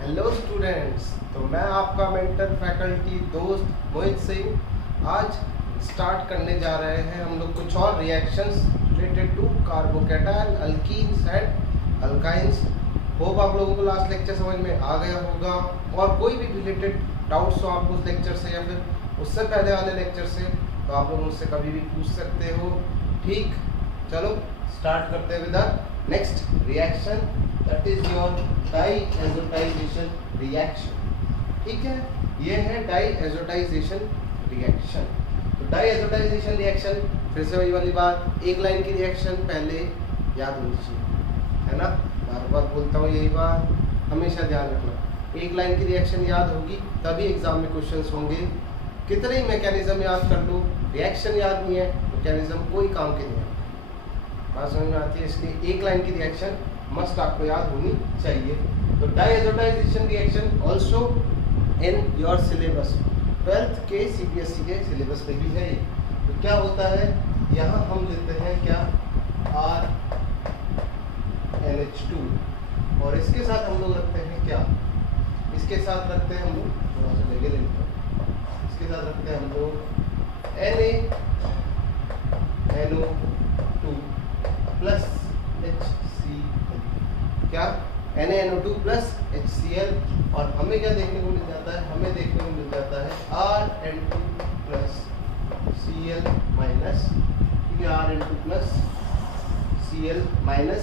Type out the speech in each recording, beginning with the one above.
Hello students, तो मैं आपका मेंटर फैकल्टी दोस्त मोहित सिंह आज स्टार्ट करने जा रहे हैं हम लोग कुछ और reactions related to carbocation, alkenes and alkynes. Hope आप लोगों को लास्ट लेक्चर समझ में आ गया होगा और कोई भी रिलेटेड डाउट्स हो आपको उस लेक्चर से या फिर उससे पहले वाले लेक्चर से तो आप लोग मुझसे कभी भी पूछ सकते हो। ठीक, चलो स्टार्ट करते हैं with the next reaction, that is your diazotization reaction. ठीक है, ये है डाईएज़ोटाइजेशन रिएक्शन। तो डाईएज़ोटाइजेशन रिएक्शन फिर से वही वाली बात, एक लाइन की रिएक्शन पहले याद होनी चाहिए, है ना। बार बार बोलता हूँ यही बात, हमेशा ध्यान रखना। एक लाइन की रिएक्शन याद होगी तभी एग्जाम में क्वेश्चंस होंगे। कितने ही मैकेनिज्म याद कर लो, रिएक्शन याद नहीं है, मैकेनिज्म कोई काम के नहीं है। बात समझ में आती है, इसलिए एक लाइन की रिएक्शन मस्ट आपको याद होनी चाहिए। तो diazotization reaction also in your syllabus, 12th के सीबीएसई के सिलेबस में भी है। तो क्या होता है, यहाँ हम लेते हैं क्या RNH2 और इसके साथ हम लोग रखते हैं क्या, इसके साथ रखते हैं हम लोग थोड़ा सा लेके लेते हैं, इसके साथ रखते हैं हम लोग NaNO2 प्लस HCl, क्या NaNO2 प्लस HCl। और हमें क्या देखने को मिल जाता है, हमें देखने को मिल जाता है Rn2 plus Cl minus, Rn2 plus Cl minus,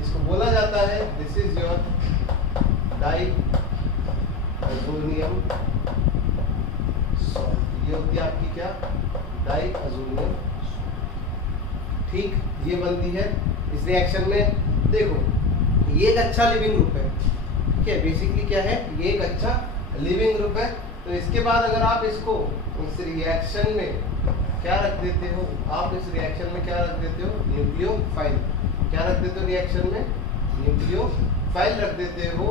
इसको बोला जाता है दिस इज योर डाईएज़ोनियम सॉल्ट। ये होती है आपकी क्या, डाईएज़ोनियम। ठीक, ये बनती है इस रिएक्शन में। देखो ये एक अच्छा लिविंग ग्रुप है, ठीक है, बेसिकली क्या है, ये एक अच्छा लिविंग ग्रुप है। तो इसके बाद अगर आप इसको इस रिएक्शन में क्या रख देते हो, आप इस रिएक्शन में क्या रख देते हो, न्यूक्लियोफाइल। क्या रख देते हो रिएक्शन में, न्यूक्लियोफाइल रख देते हो,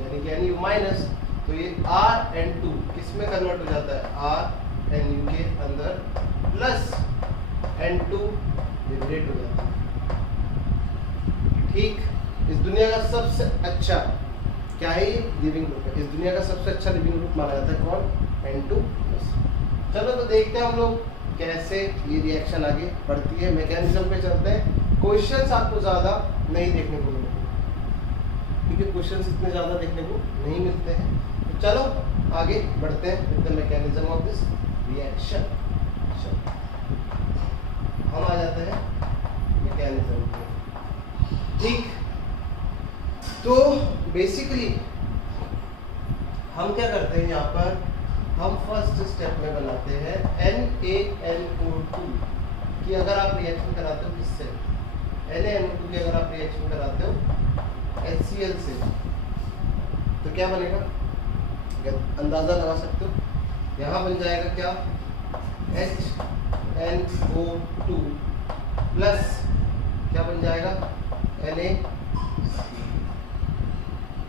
यानी कि NU माइनस। तो ये Rn2 किस में कन्वर्ट हो जाता है, RNU के अंदर, प्लस N2 लिबरेट हो जाता है। ठीक, इस दुनिया का सबसे अच्छा क्या है, ये लिविंग ग्रुप है। इस दुनिया का सबसे अच्छा लिविंग ग्रुप माना जाता है कौन, N2 प्लस। चलो तो देखते हैं हम लोग कैसे ये रिएक्शन आगे बढ़ती है, मैकेनिज्म पे चलते हैं। क्वेश्चंस आपको ज़्यादा नहीं देखने को मिलेंगे क्योंकि क्वेश्चंस इतने ज़्यादा देखने को नहीं मिलते हैं। तो चलो आगे बढ़ते हैं with the mechanism of this reaction. हम आ जाते हैं मैकेनिज्म पे। ठीक, तो बेसिकली हम क्या करते हैं, यहाँ पर हम फर्स्ट स्टेप में बनाते हैं NaNO2 की अगर आप रिएक्शन कराते हो किससे, NaNO2 की अगर आप रिएक्शन कराते हो HCl से, तो क्या बनेगा, अंदाजा लगा सकते हो। यहाँ बन जाएगा क्या, HNO2 प्लस क्या बन जाएगा,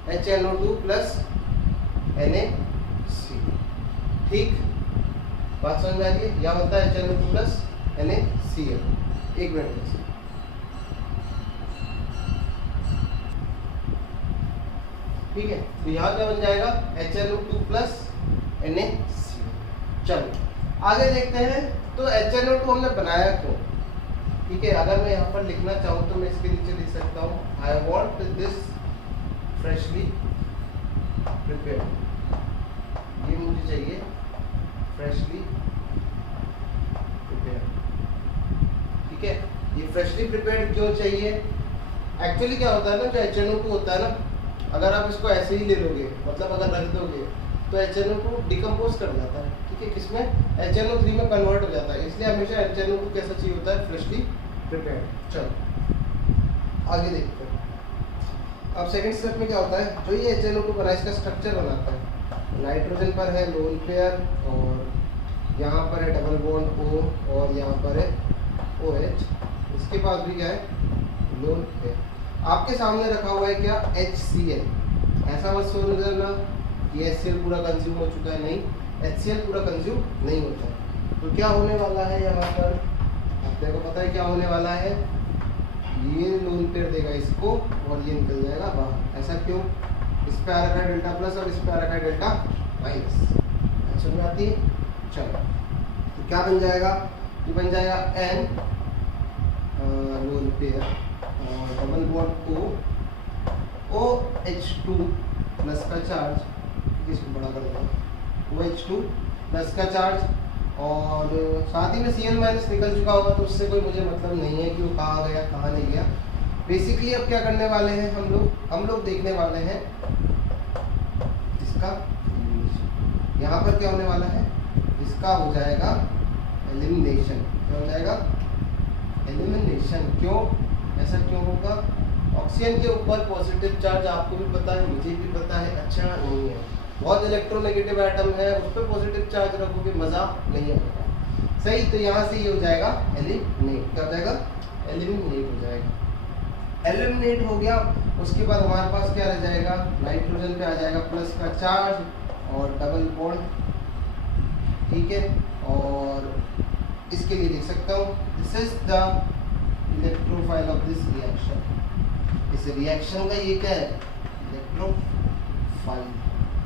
HNO2 प्लस NaC। ठीक, बात समझ में आ रही है। यहाँ होता है HNO2 प्लस NaCl। एक मिनट बस, ठीक है। तो यहाँ क्या बन जाएगा, HNO2 प्लस NaCl। चलो आगे देखते हैं। तो HNO2 हमने बनाया क्यों, ठीक है। अगर मैं यहाँ पर लिखना चाहूँ तो मैं इसके नीचे लिख सकता हूँ, I want this freshly prepared. ये मुझे चाहिए फ्रेशली प्रिपेयर्ड, ठीक है। ये फ्रेशली प्रिपेयर्ड क्यों चाहिए, एक्चुअली क्या होता है ना, जो HNO2 होता है ना, अगर आप इसको ऐसे ही ले लोगे, मतलब अगर रख दोगे तो HNO2 डिकम्पोज कर जाता है, ठीक है, किसमें, HNO3 में कन्वर्ट हो जाता है। इसलिए हमेशा HNO2 कैसा चाहिए होता है, फ्रेशली प्रिपेयर्ड। चलो आगे देखते हैं। अब सेकंड स्टेप में क्या होता है, जो ये HNO2 बना इसका स्ट्रक्चर बनाता है। नाइट्रोजन पर है लोन पेयर और यहाँ पर है डबल बॉन्ड O और यहाँ पर है OH, इसके पास भी क्या है, लोन पेयर। आपके सामने रखा हुआ है क्या, HCl। ऐसा मत सोचना कि HCl पूरा कंज्यूम हो चुका है, नहीं, HCl पूरा कंज्यूम नहीं होता है। तो क्या होने वाला है यहाँ पर, अपने को पता है क्या होने वाला है, ये लोन पेयर देगा इसको और ये निकल जाएगा बाहर। ऐसा क्यों, इस पे आ रखा है डेल्टा प्लस और इस पे आ रखा है डेल्टा माइनस। समझ में आती है? चलो तो क्या बन जाएगा, ये बन जाएगा एन लोन पेयर और double bond O OH2 plus का चार्ज, इसको बड़ा कर दो, OH2 प्लस का चार्ज और साथ ही में Cl माइनस निकल चुका होगा तो उससे कोई मुझे मतलब नहीं है कि वो कहाँ गया कहाँ नहीं गया। बेसिकली अब क्या करने वाले हैं हम लोग देखने वाले हैं इसका, यहाँ पर क्या होने वाला है, इसका हो जाएगा एलिमिनेशन। क्या हो जाएगा? एलिमिनेशन। क्यों ऐसा क्यों होगा? ऑक्सीजन के ऊपर पॉजिटिव चार्ज आपको भी पता है, मुझे भी पता है, अच्छा नहीं है। बहुत इलेक्ट्रोनेगेटिव एटम है, उस पर पॉजिटिव चार्ज रखोगे मजा नहीं आएगा। सही, तो यहाँ से ये हो जाएगा एलिमिनेट। क्या हो जाएगा? एलिमिनेट हो जाएगा। एलिमिनेट हो गया, उसके बाद हमारे पास क्या रह जाएगा, नाइट्रोजन पे आ जाएगा प्लस का चार्ज और डबल बॉन्ड, ठीक है। और इसके लिए लिख सकता हूँ this is the electrophile of this reaction. इस रिएक्शन का ये क्या है? इलेक्ट्रोफाइल।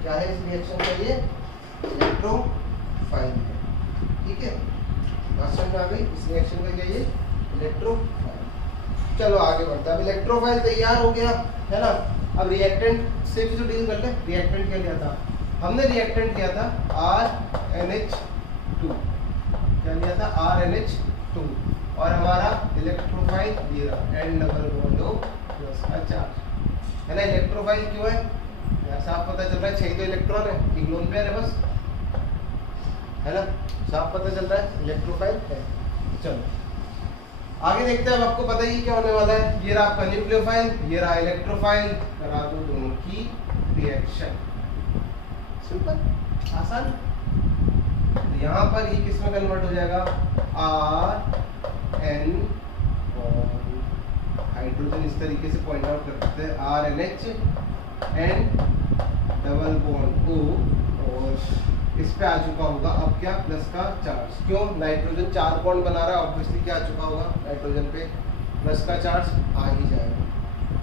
क्या है इस रिएक्शन का? ये इलेक्ट्रोफाइल है, ठीक है। बात समझ में आ गई? इस रिएक्शन का क्या ये इलेक्ट्रोफाइल। चलो आगे बढ़ते हैं। अब इलेक्ट्रोफाइल तैयार हो गया है ना। अब रिएक्टेंट से भी तो डील करते हैं। रिएक्टेंट क्या लिया था हमने? रिएक्टेंट लिया था RNH2। क्या लिया था? RNH2। और हमारा इलेक्ट्रोफाइल ये रहा N double bond O plus का चार्ज, है ना। इलेक्ट्रोफाइल क्यों है यार? साफ पता चल रहा है, 6 तो इलेक्ट्रॉन है, एक लोन पेयर है बस, है ना। साफ पता चल रहा है इलेक्ट्रोफाइल है। चलो आगे देखते हैं। अब आपको पता ही क्या होने वाला है। ये रहा आपका न्यूक्लियोफाइल, ये रहा इलेक्ट्रोफाइल। करा दो दोनों की रिएक्शन। सिंपल, आसान। तो यहाँ पर ये किस में कन्वर्ट हो जाएगा? RN और हाइड्रोजन इस तरीके से पॉइंट आउट कर सकते हैं, RNH N double bond O और इस पे आ चुका होगा अब क्या? प्लस का चार्ज। क्यों? नाइट्रोजन 4 बॉन्ड बना रहा है, ऑब्वियसली क्या आ चुका होगा? नाइट्रोजन पे प्लस का चार्ज आ ही जाएगा।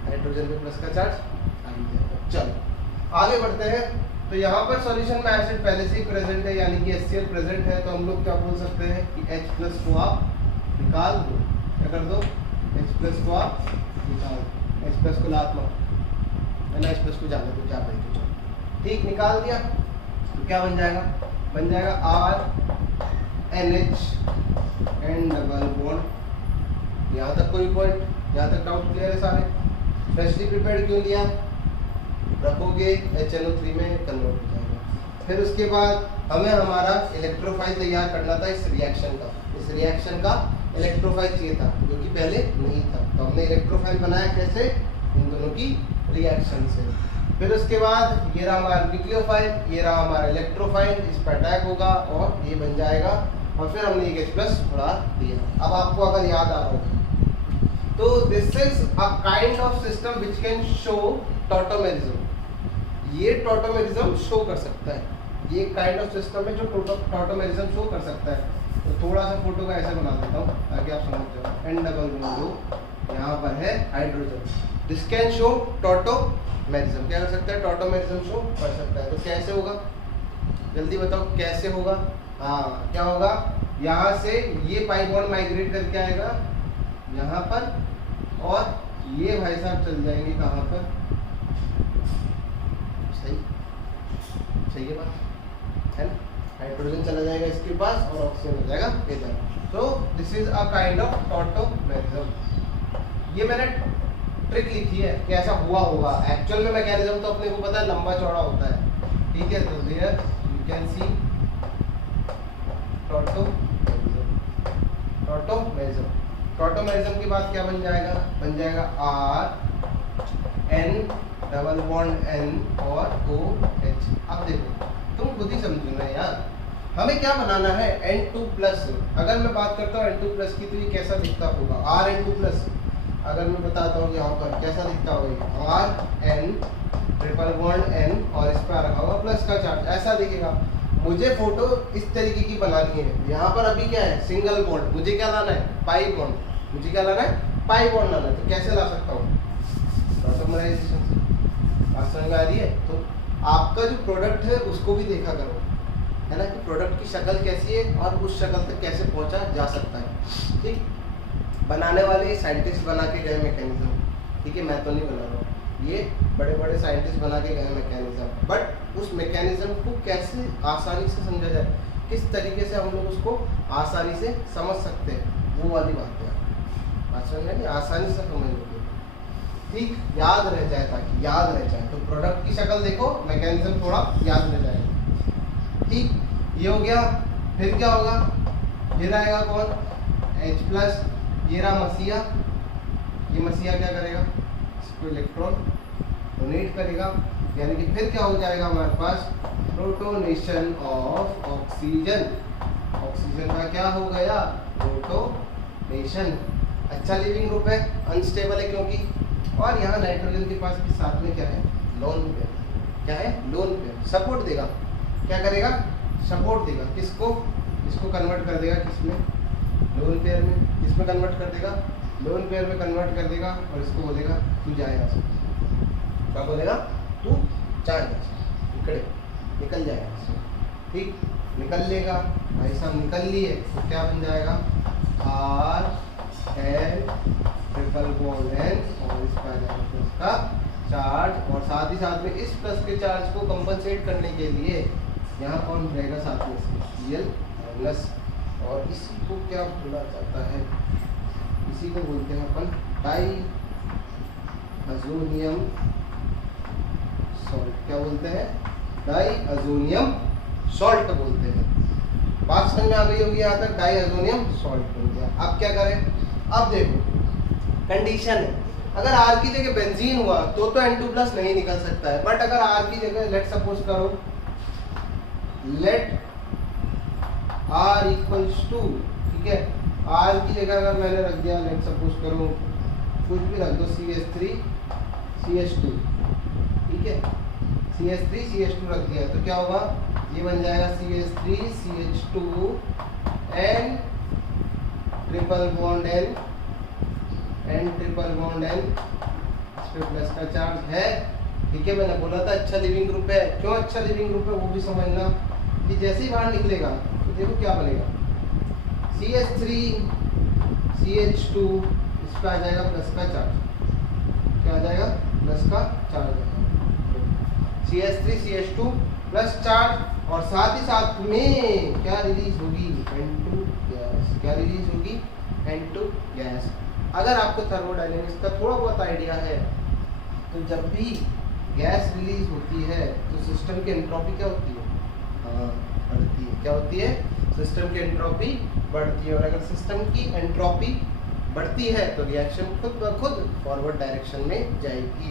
नाइट्रोजन पे प्लस का चार्ज आ ही जाएगा। चलो आगे बढ़ते हैं। तो यहाँ पर सॉल्यूशन में एसिड पहले से ही प्रेजेंट है, यानी कि HCl प्रेजेंट है, तो हम लोग क्या बोल सकते हैं कि H प्लस को आप निकाल दो। क्या कर दो? H प्लस को आप निकाल दो। H प्लस को लात मत, है ना, H प्लस को जाने दो, क्या भाई तो ठीक, निकाल दिया। तो क्या बन जाएगा? बन जाएगा RNH N डबल बॉन्ड। यहाँ तक कोई पॉइंट? यहाँ तक डाउट क्लियर है सारे? फ्रेशली प्रिपेयर्ड क्यों लिया? रखोगे HNO3 में कन्वर्ट हो जाएगा। फिर उसके बाद हमें हमारा इलेक्ट्रोफाइल तैयार करना था इस रिएक्शन का। इस रिएक्शन का इलेक्ट्रोफाइल चाहिए था जो कि पहले नहीं था, तो हमने इलेक्ट्रोफाइल बनाया कैसे? इन दोनों की रिएक्शन से। फिर उसके बाद ये रहा हमारा न्यूक्लियोफाइल, ये रहा हमारा इलेक्ट्रोफाइल, इस पर अटैक होगा और ये बन जाएगा। और फिर हमने एक H+ उड़ा दिया। अब आपको अगर याद आ रहा हो तो this is a kind of system which can show tautomerism. ये टॉटोमेरिज्म शो कर सकता है। ये काइंड ऑफ सिस्टम है जो टॉटोमेरिज्म शो कर सकता है। तो थोड़ा सा फोटो का ऐसा बना देता हूँ ताकि आप समझ जाओ। N डबल बॉन्ड यहाँ पर है hydrogen, this can show tautomerism. क्या कर सकता है? टॉटोमेरिज्म शो कर सकता है। तो कैसे होगा? जल्दी बताओ कैसे होगा? हाँ, क्या होगा? यहाँ से ये पाई बॉन्ड माइग्रेट करके आएगा यहाँ पर, और ये भाई साहब चल जाएंगे कहाँ पर? सही है बात, है ना। हाइड्रोजन चला जाएगा इसके पास और ऑक्सीजन हो जाएगा इधर। तो this is a kind of tautomerism. ये मैंने ट्रिक लिखी है कि ऐसा हुआ होगा। एक्चुअल में मैकेनिज्म तो अपने को पता है लंबा चौड़ा होता है, ठीक है। तो there you can see tautomerism के बाद क्या बन जाएगा? बन जाएगा RN डबल बॉन्ड N और OH। अब देखो तुम खुद ही समझो ना यार, हमें क्या बनाना है? N2+। अगर मैं बात करता हूँ N2+ की तो ये कैसा दिखता होगा? RN2+। अगर मैं बताता हूँ यहाँ पर कैसा दिखता होगा? RN ट्रिपल बॉन्ड N और इस पर रखा होगा प्लस का चार्ज, ऐसा दिखेगा। मुझे फोटो इस तरीके की बनानी है। यहाँ पर अभी क्या है? Single bond. मुझे क्या लाना है? Pi bond. मुझे क्या लाना है? पाई बॉन्ड लाना है। तो कैसे ला सकता हूँ? टॉटोमराइजेशन से। बात समझ में आ रही है? तो आपका जो प्रोडक्ट है उसको भी देखा करो, है ना, कि प्रोडक्ट की शक्ल कैसी है और उस शक्ल तक कैसे पहुंचा जा सकता है। ठीक, बनाने वाले साइंटिस्ट बना के गए मैकेनिज्म, ठीक है, मैं तो नहीं बना रहा हूँ, ये बड़े बड़े साइंटिस्ट बना के गए मैकेनिज्म, बट उस मैकेनिज्म को कैसे आसानी से समझा जाए, किस तरीके से हम लोग उसको आसानी से समझ सकते हैं, वो वाली बात है। बात समझ में, आसानी से समझ लोगे, ठीक, याद रह जाए, ताकि याद रह जाए। तो प्रोडक्ट की शक्ल देखो, मैकेनिज्म थोड़ा याद रह जाएगा। ठीक, ये हो गया। फिर क्या होगा, फिर आएगा कौन, H+, ये रहा मसीहा, ये मसीहा क्या करेगा, इसको इलेक्ट्रॉन डोनेट करेगा, यानी कि फिर क्या हो जाएगा हमारे पास, प्रोटोनेशन ऑफ ऑक्सीजन। ऑक्सीजन का क्या हो गया, प्रोटोनेशन। अच्छा लिविंग ग्रुप है, अनस्टेबल है क्योंकि, और यहाँ नाइट्रोजन के पास के साथ में क्या है, लोन पेयर। क्या है, लोन पेयर, सपोर्ट देगा। क्या करेगा, सपोर्ट देगा, किसको, इसको कन्वर्ट कर देगा किसमें, लोन पेयर में, किसमें कन्वर्ट कर देगा, लोन पेयर में कन्वर्ट कर देगा, और इसको बोलेगा तू जा यहाँ से। क्या बोलेगा, तू जा यहाँ से, निकले, निकल जाएगा इससे। ठीक, निकल लेगा, भाई साहब निकल लिए, तो क्या बन जाएगा, R ट्रिपल बॉन्ड N, और इसका प्लस का चार्ज, और साथ ही साथ में इस प्लस के चार्ज को कंपनसेट करने के लिए यहाँ कौन रहेगा साथ में, Cl-, और इसी को क्या बोला जाता है, इसी को बोलते हैं अपन डाई अजोनियम सॉल्ट। क्या बोलते हैं, डाई अजोनियम सॉल्ट बोलते हैं। बात समझ में आ गई होगी यहाँ तक, डाई अजोनियम सॉल्ट बन गया। अब क्या करें, अब देखो कंडीशन है, अगर R की जगह बेंजीन हुआ तो N2+ नहीं निकल सकता है, बट अगर R की जगह लेट सपोज करो, लेट R इक्वल्स टू, ठीक है, R की जगह अगर मैंने रख दिया, लेट सपोज करो कुछ भी रख दो, CH3 CH2, ठीक है, CH3 CH2 रख दिया, तो क्या होगा, ये बन जाएगा CH3 CH2 N triple bond N triple bond N, इस पे प्लस का चार्ज है। ठीक है, मैंने बोला था अच्छा लिविंग ग्रुप है। क्यों अच्छा लिविंग ग्रुप है वो भी समझना, कि जैसे ही बाहर निकलेगा तो देखो क्या बनेगा, CH3 CH2, इस पे आ जाएगा प्लस का चार्ज। क्या आ जाएगा, प्लस का चार्ज आएगा, CH3 CH2 प्लस चार्ज, और साथ ही साथ में क्या रिलीज होगी, N2 गैस। क्या रिलीज होगी, N2 गैस। अगर आपको थर्मोडायनेमिक्स का थोड़ा बहुत आइडिया है, तो जब भी गैस रिलीज होती है तो सिस्टम की एंट्रोपी क्या होती है, बढ़ती है। क्या होती है, सिस्टम की एंट्रोपी बढ़ती है, और अगर सिस्टम की एंट्रोपी बढ़ती है तो रिएक्शन खुद ब खुद फॉरवर्ड डायरेक्शन में जाएगी।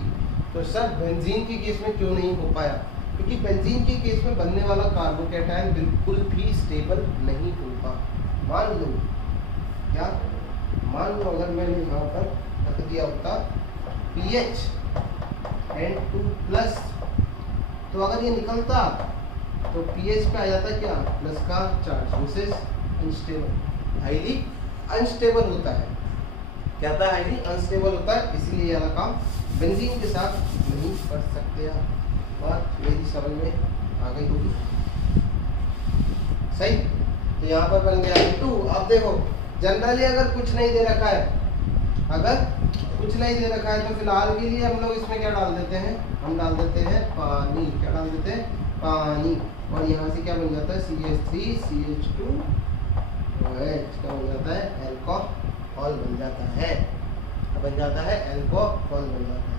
तो सर बेंजीन के केस में क्यों नहीं हो पाया, क्योंकि बेंजीन के केस में बनने वाला कार्बोकैटायन बिल्कुल भी स्टेबल नहीं होगा। मान लो, क्या मान लो अगर मैंने यहाँ पर रख दिया होता pH N2+, तो अगर ये निकलता तो pH पे आ जाता क्या, प्लस का charge, this is unstable, highly unstable होता है। क्या होता है, हाईली अनस्टेबल होता है, इसीलिए वाला काम बेंजीन के साथ नहीं कर सकते आप। बात मेरी समझ में आ गई होगी, सही। तो यहाँ पर बन गया N2। अब देखो जनरली अगर कुछ नहीं दे रखा है, अगर कुछ नहीं दे रखा है तो फिलहाल के लिए हम लोग इसमें क्या डाल देते हैं, हम डाल देते हैं पानी। क्या डाल देते हैं, पानी, और यहाँ से क्या बन जाता है, CH3 CH2 OH, क्या बन जाता है, एल्कोहल बन जाता है, बन जाता है एल्कोहल बन जाता है।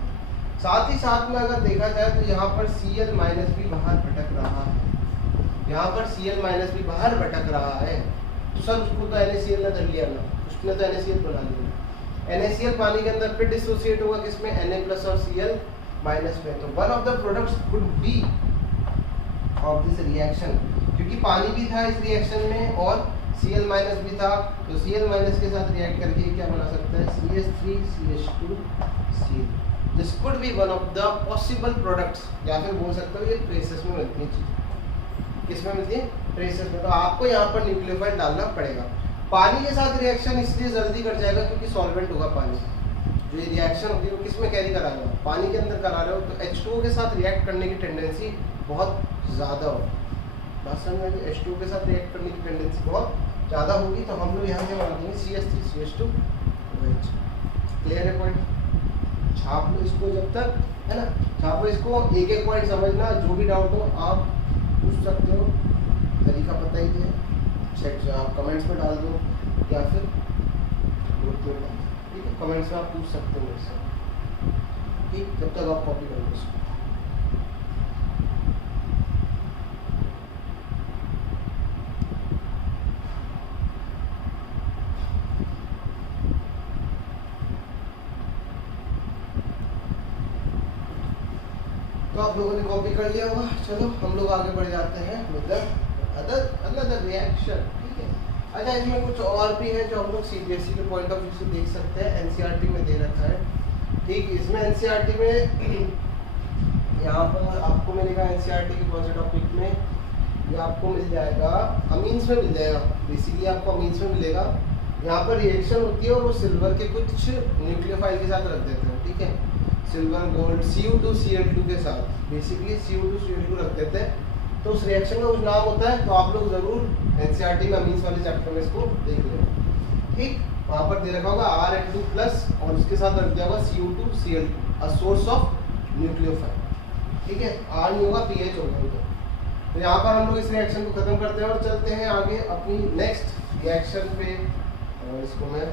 साथ ही साथ में अगर देखा जाए तो यहाँ पर Cl- भी बाहर भटक रहा है, यहाँ पर Cl- भी बाहर भटक रहा है, तो सर उसको तो NaCl ने धर लिया ना, उसने तो NaCl बना लिया। NaCl पानी के अंदर फिर डिसोसिएट होगा किसमें, Na+ और Cl- में। तो one of the products could be of this reaction, क्योंकि पानी भी था इस रिएक्शन में और Cl- भी था, तो Cl- के साथ रिएक्ट करके क्या बना सकता है, CH3 CH2 Cl। This could be one of the possible products, या फिर बोल सकते हो ये ट्रेसेस में मिलती है चीज़। किसमें मिलती है, ट्रेसेस में। तो आपको यहाँ पर न्यूक्लियोफाइल डालना पड़ेगा। पानी के साथ रिएक्शन इसलिए जल्दी कर जाएगा क्योंकि सॉल्वेंट होगा पानी, जो ये रिएक्शन होती है वो किस में कैरी करा रहे हो, पानी के अंदर करा रहे हो, तो H2O के साथ रिएक्ट करने की टेंडेंसी बहुत ज़्यादा हो। बात समझ में आई? H2O के साथ रिएक्ट करने की टेंडेंसी बहुत ज़्यादा होगी, तो हम लोग यहाँ से बना देंगे CH3CH2OH। क्लियर है पॉइंट? छाप लो इसको जब तक, है ना, छापो इसको, एक एक पॉइंट समझना, जो भी डाउट हो आप पूछ सकते हो, तरीका पता ही है, चेक आप कमेंट्स में डाल दो या फिर ग्रुप में डाल दो, ठीक है, कमेंट्स में आप पूछ सकते हो मुझसे, ठीक, जब तक आप कॉपी कर लो इसको। तो आप लोगों ने कॉपी कर लिया होगा। चलो हम लोग आगे बढ़ जाते हैं, मतलब अदर रिएक्शन, ठीक है। अच्छा, इसमें कुछ और भी है जो हम लोग CBSE के पॉइंट ऑफ व्यू से देख सकते हैं, NCERT में दे रखा है, ठीक। इसमें NCERT में यहाँ पर आपको मिलेगा, NCERT के कौन से टॉपिक में, ये आपको मिल जाएगा अमीन्स में मिल जाएगा, बेसिकली आपको अमीन्स में मिलेगा। यहाँ पर रिएक्शन होती है और वो सिल्वर के कुछ न्यूक्लियोफाइल के साथ रख देते हैं, ठीक है, सिल्वर गोल्ड Cu2Cl2 के साथ, बेसिकली Cu2Cl2 रख देते हैं। तो उस रिएक्शन का कुछ नाम होता है, तो आप लोग जरूर NCERT में अमीन्स वाले चैप्टर में इसको देख लें, ठीक। वहाँ पर दे रखा होगा Rn2 प्लस और उसके साथ रख दिया होगा Cu2Cl2, a source of nucleophile, ठीक है। R नहीं होगा, PH होगा। तो यहाँ पर हम लोग इस रिएक्शन को खत्म करते हैं और चलते हैं आगे अपनी नेक्स्ट रिएक्शन पे, और इसको मैं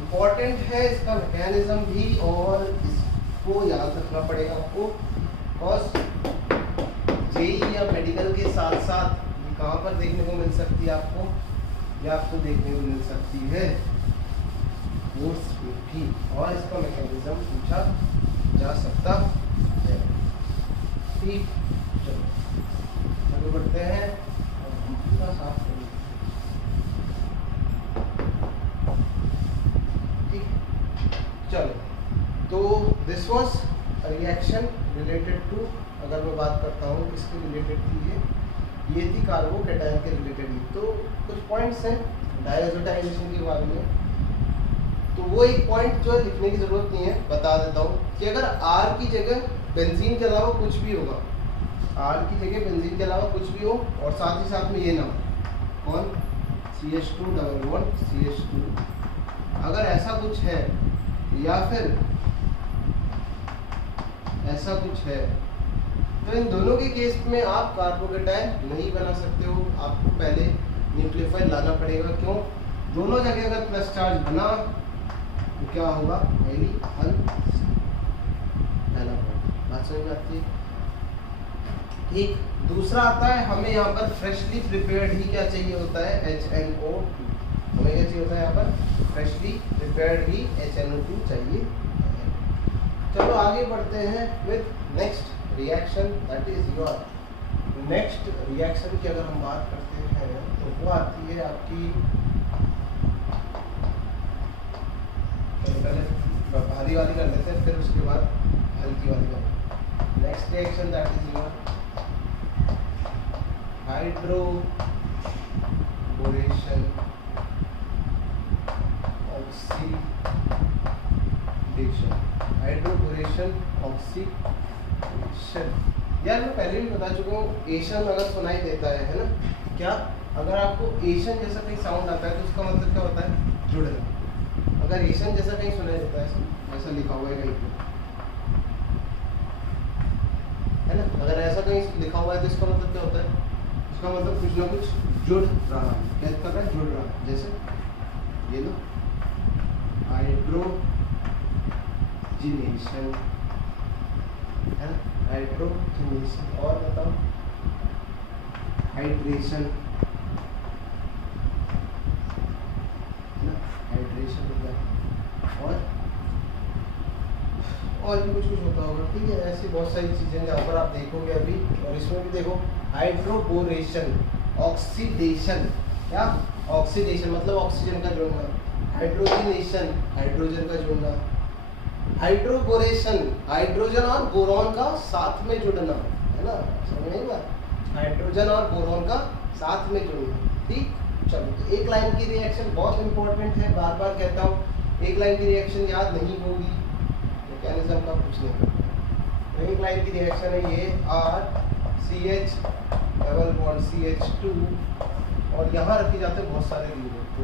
इम्पोर्टेंट है इसका मैकेनिज्म भी, और इसको याद रखना पड़ेगा आपको, बिकॉज जेई या मेडिकल के साथ साथ ये कहाँ पर देखने को मिल सकती है आपको, या आपको देखने को मिल सकती है कोर्स में भी, और इसका मैकेनिज्म पूछा जा सकता है, ठीक। चलो आगे बढ़ते हैं, पूरा साफ करेंगे, ठीक। चलो, तो this was reaction related to, अगर मैं बात करता हूँ किसके रिलेटेड थी, ये थी कार्बोकैटायन के रिलेटेड ही। तो कुछ पॉइंट्स हैं डायजोटाइजेशन के बारे में, तो वो एक पॉइंट जो लिखने की जरूरत नहीं है, बता देता हूँ कि अगर R की जगह बेंजीन के अलावा कुछ भी होगा, R की जगह बेंजीन के अलावा कुछ भी हो, और साथ ही साथ में ये ना हो, कौन, CH2 डबल बॉन्ड CH2, अगर ऐसा कुछ है या फिर ऐसा कुछ है, तो इन दोनों के केस में आप कार्बोकैटायन नहीं बना सकते हो, आपको पहले न्यूक्लियोफाइल लाना पड़ेगा। क्यों? दोनों जगह अगर प्लस चार्ज बना तो क्या होगा, वेरी अनस्टेबल, बात समझ में आती है, ठीक। दूसरा आता है, हमें यहाँ पर फ्रेशली प्रिपेयर्ड ही क्या चाहिए होता है, HNO2, हमें क्या चाहिए होता है यहाँ पर, फ्रेशली प्रिपेयर्ड ही HNO2 चाहिए। चलो आगे बढ़ते हैं with next reaction, that is your next reaction की अगर हम बात करते हैं तो वो आती है आपकी, पहले भारी वाली कर लेते हैं, फिर उसके बाद हल्की वाली कर। Next reaction that is your hydroboration oxidation, hydroboration oxidation. यार मैं पहले भी बता चुका हूँ, एशन अगर सुनाई देता है ना, क्या, अगर आपको एशन जैसा कहीं साउंड आता है तो उसका मतलब क्या होता है, जुड़ना। अगर एशन जैसा कहीं सुनाई देता है, ऐसा लिखा हुआ है कहीं पे, है ना, अगर ऐसा कहीं लिखा हुआ है तो इसका मतलब क्या होता है, उसका मतलब कुछ ना कुछ जुड़ रहा है, क्या कर रहा है, जुड़ रहा है। जैसे ये लो, हाइड्रोजिनेशन, है ना, हाइड्रोजिनेशन, और बताओ हाइड्रेशन, हाइड्रेशन हो गया, और भी कुछ होता होगा, ठीक है। ऐसी बहुत सारी चीज़ें जहाँ पर आप देखोगे अभी, और इसमें भी देखो, हाइड्रोबोरेशन, ऑक्सीडेशन, क्या, ऑक्सीडेशन मतलब ऑक्सीजन का जुड़ना, हाइड्रोजनेशन, हाइड्रोजन का जुड़ना, हाइड्रोबोरेशन, हाइड्रोजन और बोरॉन का साथ में जुड़ना, है ना, समझ में आई बात, हाइड्रोजन और बोरॉन का साथ में जुड़ना, ठीक। चलो, तो एक लाइन की रिएक्शन बहुत इंपॉर्टेंट है, बार बार कहता हूँ, एक लाइन की रिएक्शन याद नहीं होगी मैकेनिज्म का कुछ नहीं करता। तो एक लाइन की रिएक्शन है ये RCH डबल बॉन्ड CH2 और यहाँ रखे जाते हैं बहुत सारे यूनिट, तो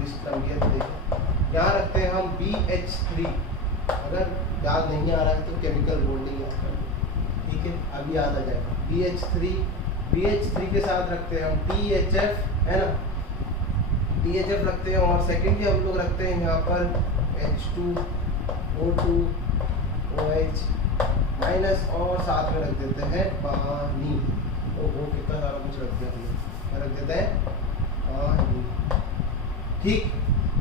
लिस्ट लंबी है तो देखो यहाँ रखते हैं हम BH3, अगर याद नहीं आ रहा है तो केमिकल बॉन्डिंग याद कर, ठीक है, अभी याद आ जाएगा। BH3 के साथ रखते हैं हम THF, है ना, THF रखते हैं और सेकेंडली हम लोग रखते हैं यहाँ पर H2O2 OH माइनस और साथ में रख देते हैं पानी। ओहो कितना सारा कुछ रख दिया हमने, क्या रख देते हैं, पानी। ठीक,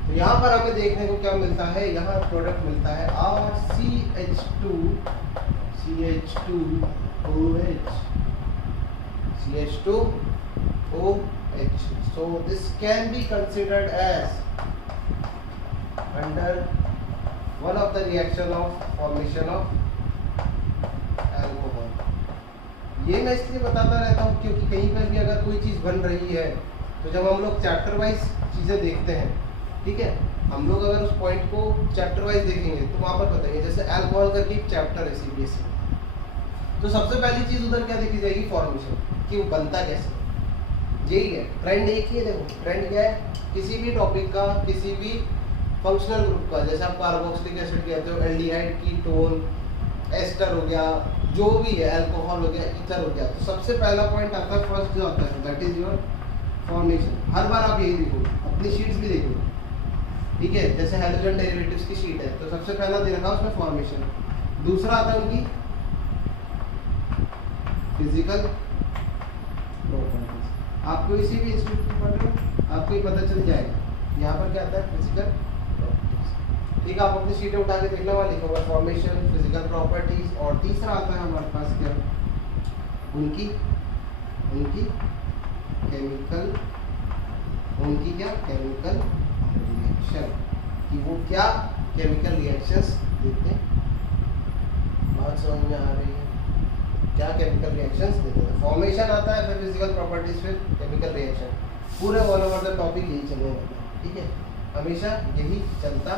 तो यहाँ पर हमें देखने को क्या मिलता है, यहाँ प्रोडक्ट मिलता है CH2OH। So this can be considered as under one of the reaction of formation of alcohol। ये मैं इसलिए बताता रहता हूँ क्योंकि कहीं पर भी अगर कोई चीज़ बन रही है तो जब हम लोग चैप्टर वाइज चीज़ें देखते हैं, ठीक है, हम लोग अगर उस पॉइंट को चैप्टर वाइज देखेंगे तो वहाँ पर बताएंगे, जैसे अल्कोहल करके एक चैप्टर है CBSE, तो सबसे पहली चीज़ उधर क्या देखी जाएगी, फॉर्मेशन, कि वो बनता कैसे, यही है ट्रेंड। एक ही है, देखो ट्रेंड क्या है, किसी भी टॉपिक का, किसी भी फंक्शनल ग्रुप का, जैसे आप कार्बोक्सिलिक एसिड कहते हो, एल्डिहाइड, कीटोन, एस्टर हो गया, जो भी है, अल्कोहल हो गया, ईथर हो गया, तो सबसे पहला पॉइंट आता है, फर्स्ट जो आता है दैट इज योर फॉर्मेशन। हर बार आप यही देखो, अपनी शीट्स भी देखो, ठीक है, जैसे हाइड्रोजन डेरिवेटिव्स की शीट है तो सबसे पहला दे रखा है उसमें फॉर्मेशन, दूसरा आता है उनकी फिजिकल प्रॉपर्टीज। आपको इसी भी इंस्टीट्यूट में पढ़ रहे हो, आपको ही पता चल जाएगा यहाँ पर क्या आता है, फिजिकल प्रॉपर्टीज। ठीक है, आप अपनी शीटें उठा के देखना, वहाँ लिखा हुआ फॉर्मेशन, फिजिकल प्रॉपर्टीज, और तीसरा आता है हमारे पास क्या, उनकी केमिकल, केमिकल रिएक्शन, कि वो क्या केमिकल रिएक्शंस देते हैं। बात समझ में आ रही है, क्या केमिकल रिएक्शंस देते हैं। फॉर्मेशन आता है, फिर फिजिकल प्रॉपर्टीज, फिर केमिकल रिएक्शन, पूरे ऑल ओवर द टॉपिक यही चलने वाला है, ठीक है, हमेशा यही चलता।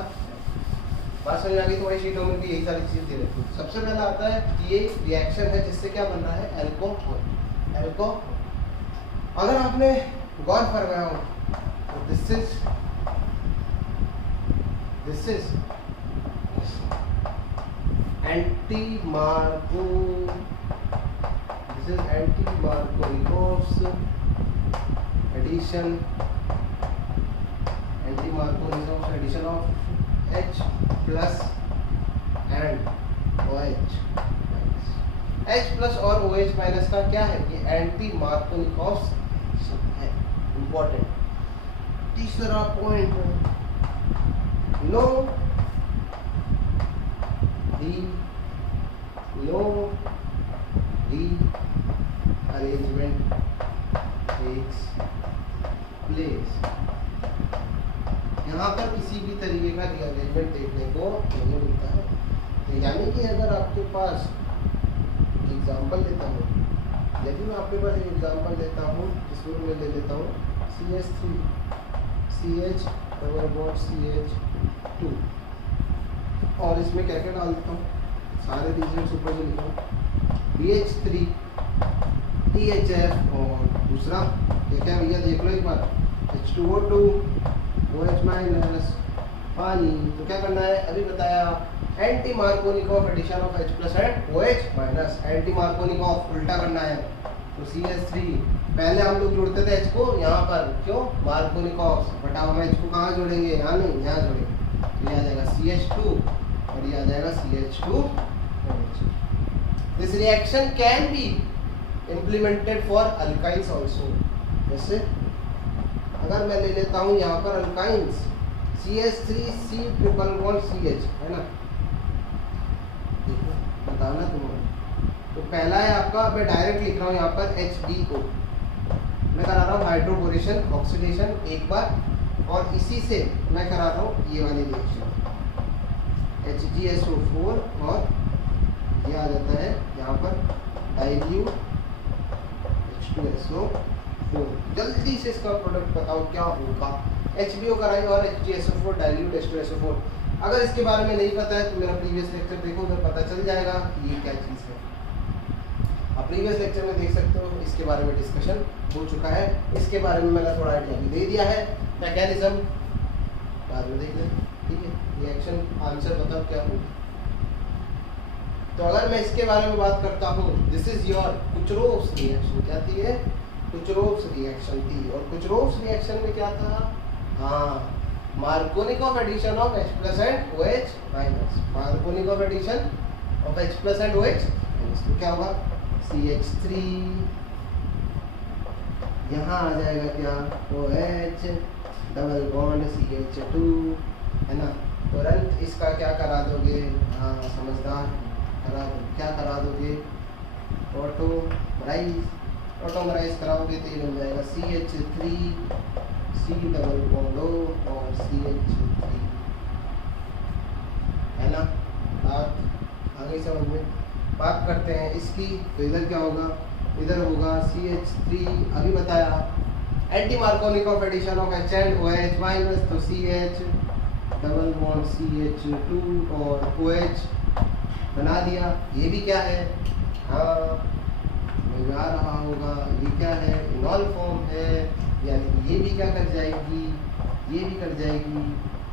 बात समझ आ गई, तुम्हारी शीटों में भी यही सारी चीज़ दे रखी है। सबसे पहला आता है ये रिएक्शन है जिससे क्या बन रहा है, अल्कोहल। अगर आपने गौर फरमाया हो तो this is anti-Markovnikov's addition of H plus and OH minus। H plus और OH minus का क्या है, ये anti-Markovnikov's है, important। तीसरा point, no rearrangement takes place। यहाँ पर किसी भी तरीके का रीअरेंजमेंट देखने को नहीं मिलता है। तो यानी कि अगर आपके पास एग्जाम्पल लेता हूँ, यदि मैं आपके पास एक एग्जाम्पल लेता हूँ जिसमें मैं ले लेता हूँ CH3 CH double bond CH2 और इसमें क्या क्या डाल देता हूँ, सारे रीजन्स ऊपर जो लिखा हूँ, BH3 THF और दूसरा क्या क्या भैया देख लो एक बार, H2O2 OH माइनस पानी। तो क्या करना है, अभी बताया, anti Markovnikov addition of H plus and OH minus. Anti Markovnikov उल्टा करना है, तो CH3 पहले हम लोग जोड़ते थे H को यहाँ पर, क्यों, मार्कोनिकॉफ, बट अब हम H को कहाँ जोड़ेंगे, यहाँ नहीं, यहाँ जोड़ेंगे, तो ये आ जाएगा CH2 और ये आ जाएगा CH2OH। This reaction can be implemented for alkynes also. जैसे अगर मैं ले लेता हूँ यहाँ पर alkynes CH3C triple bond CH, है ना, देखो बताना तुम्हारा। तो पहला है आपका, मैं डायरेक्ट लिख रहा हूँ यहाँ पर HBO, मैं करा रहा हूँ हाइड्रोबोरेशन ऑक्सीडेशन एक बार, और इसी से मैं करा रहा हूँ ये वाली रिएक्शन HgSO4 और ये आ जाता है यहाँ पर डाइल्यूट H2SO4। जल्दी से इसका प्रोडक्ट बताओ क्या होगा। HBO कराई और HgSO4 डाइल्यूट H2SO4। अगर इसके बारे में नहीं पता है तो मेरा प्रीवियस लेक्चर देखो, उधर पता चल जाएगा कि ये क्या चीज़ है। आप प्रीवियस लेक्चर में देख सकते हो, इसके बारे में डिस्कशन हो चुका है। इसके बारे में मैंने थोड़ा आइडिया भी दे दिया है। मैकेनिज्म बाद में देख लें, ठीक है। रिएक्शन आंसर बताओ क्या होगा। तो अगर मैं इसके बारे में बात करता हूँ, दिस इज योर कुचरोव्स रिएक्शन। क्या थी ये? कुचरोव्स रिएक्शन थी। और कुचरोव्स रिएक्शन में क्या था? हाँ, Markovnikov addition of H plus and OH minus. Markovnikov addition of H plus and OH minus. तो क्या होगा? CH3, यहाँ आ जाएगा क्या? OH डबल बॉन्ड CH2, है ना। तुरंत इसका क्या करा दोगे? हाँ समझदार, करा दो। क्या करा दोगे? ऑटोमराइज। ऑटोमराइज कराओगे तो ये बन जाएगा CH3 C double bond O और CH3, है ना। बात आगे समझ में। बात करते हैं इसकी, तो इधर क्या होगा? इधर होगा CH3, अभी बताया anti Markovnikov addition of H and OH minus, तो CH डबल बॉन्ड CH2 और OH बना दिया। ये भी क्या है? हाँ मिल आ रहा होगा, ये क्या है? इनॉल फॉर्म है, यानी कि ये भी क्या कर जाएगी? ये भी कर जाएगी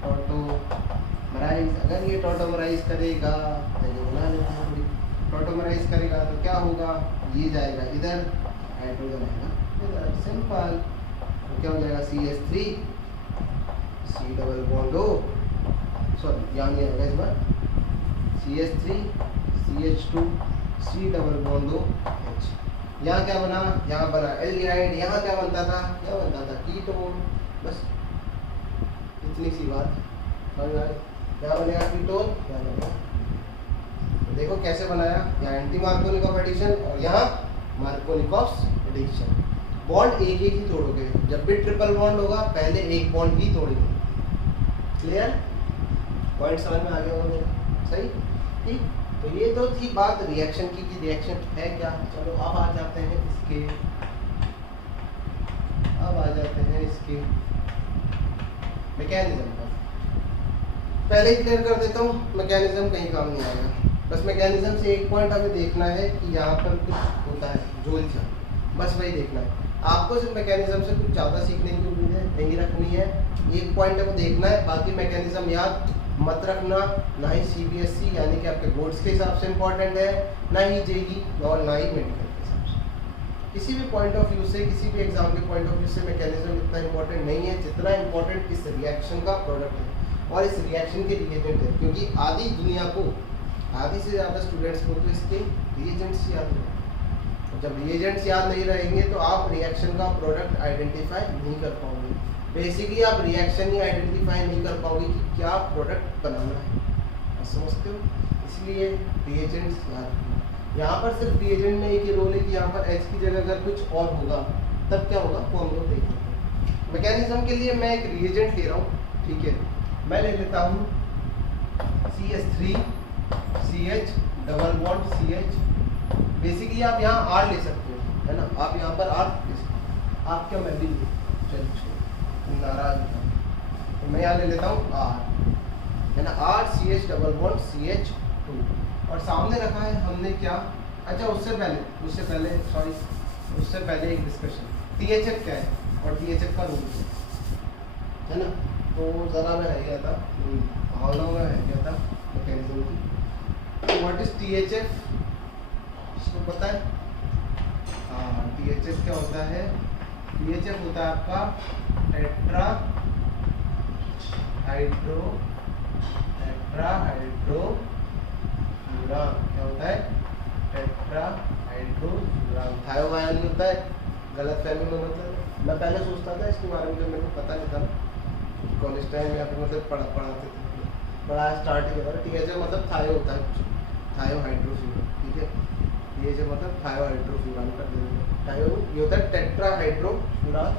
टॉटोमराइज। अगर ये टॉटोमराइज करेगा तो ये बना लेना, टॉटोमराइज करेगा तो क्या होगा? ये जाएगा इधर, हाइड्रोजन आएगा इधर, सिंपल। तो क्या हो जाएगा? CH3 C double bond O, sorry यहाँ नहीं आएगा इस बार, CH3 CH2 C double bond O H। यहाँ क्या बना? यहाँ बना एल्डिहाइड। यहाँ क्या बनता था? क्या बनता था? कीटोन। बस इतनी सी बात समझ में आई। यहाँ बनेगा कीटोन, यहाँ बनेगा। देखो कैसे बनाया, यहाँ एंटी मार्कोनिकॉफ एडिशन और यहाँ मार्कोनिकॉफ एडिशन। बॉन्ड एक एक ही तोड़ोगे, जब भी ट्रिपल बॉन्ड होगा पहले एक बॉन्ड ही तोड़ेंगे। क्लियर? पॉइंट समझ में आ गया होगा मेरा? सही, ठीक। तो ये तो थी बात रिएक्शन की कि रिएक्शन है क्या। चलो अब आ जाते हैं इसके, अब आ जाते हैं इसके मैकेनिज्म पर। पहले ही क्लियर कर देता हूँ, मैकेनिज्म कहीं काम नहीं आएगा। बस मैकेनिज्म से एक पॉइंट हमें देखना है कि यहाँ पर कुछ होता है जोल्चा, बस वही देखना है। आपको सिर्फ मैकेनिज्म से कुछ ज़्यादा सीखने की उम्मीद नहीं रखनी है। एक पॉइंट को देखना है, बाकी मैकेनिज्म याद मत रखना। ना ही CBSE यानी कि आपके बोर्ड्स के हिसाब से इम्पोर्टेंट है, ना ही JEE और ना ही मेडिकल के हिसाब से। किसी भी पॉइंट ऑफ व्यू से, किसी भी एग्जाम के पॉइंट ऑफ व्यू से मैकेनिज्म इतना इम्पोर्टेंट नहीं है जितना इम्पोर्टेंट इस रिएक्शन का प्रोडक्ट है और इस रिएक्शन के रिएजेंट है। क्योंकि आधी दुनिया को, आधी से ज़्यादा स्टूडेंट्स को तो इसके रिएजेंट्स याद रहेंगे। जब रिएजेंट्स याद नहीं रहेंगे तो आप रिएक्शन का प्रोडक्ट आइडेंटिफाई नहीं कर पाओगे। बेसिकली आप रिएक्शन ही आइडेंटिफाई नहीं कर पाओगे कि क्या प्रोडक्ट बनाना है। आप समझते हो? इसलिए रिएजेंट्स याद रखना। यहाँ पर सिर्फ रिएजेंट में एक ही रोल है कि यहाँ पर H की जगह अगर कुछ और होगा तब क्या होगा वो हम लोग देखेंगे। मैकेनिज्म के लिए मैं एक रिएजेंट ले रहा हूँ, ठीक है। मैं ले लेता हूँ CH3 CH double bond CH। Basically आप यहाँ R ले सकते हो, है ना। आप यहाँ पर R ले सकते हो, आप क्या मैं भी चलिए नाराज होता, तो मैं यहाँ ले लेता हूँ R, है ना। R CH double bond CH2 और सामने रखा है हमने क्या? अच्छा उससे पहले सॉरी, उससे पहले एक डिस्कशन, THF क्या है और THF का रूल है ना। तो ज़रा मैं रह गया था, भावनाओं में रह गया था मैकेनिज्म की। तो व्हाट इज THF, इसको पता है? हाँ, THF क्या होता है? THF होता है आपका टेट्रा हाइड्रो फ्यूरान। क्या होता है? Tetra hydro furan. थायोवायन होता है, गलत फहमी में मतलब। मैं पहले सोचता था इसके बारे में जब मेरे को पता नहीं था कॉलेज टाइम या फिर मतलब पढ़ाते थे, पढ़ाया स्टार्ट ही करा। THF मतलब थायो होता है कुछ, थायो हाइड्रो फ्यूरान, ठीक है। THF मतलब थायो हाइड्रो फ्यूरान कर देंगे। थायो ये होता है टेट्रा हाइड्रो फ्यूरान।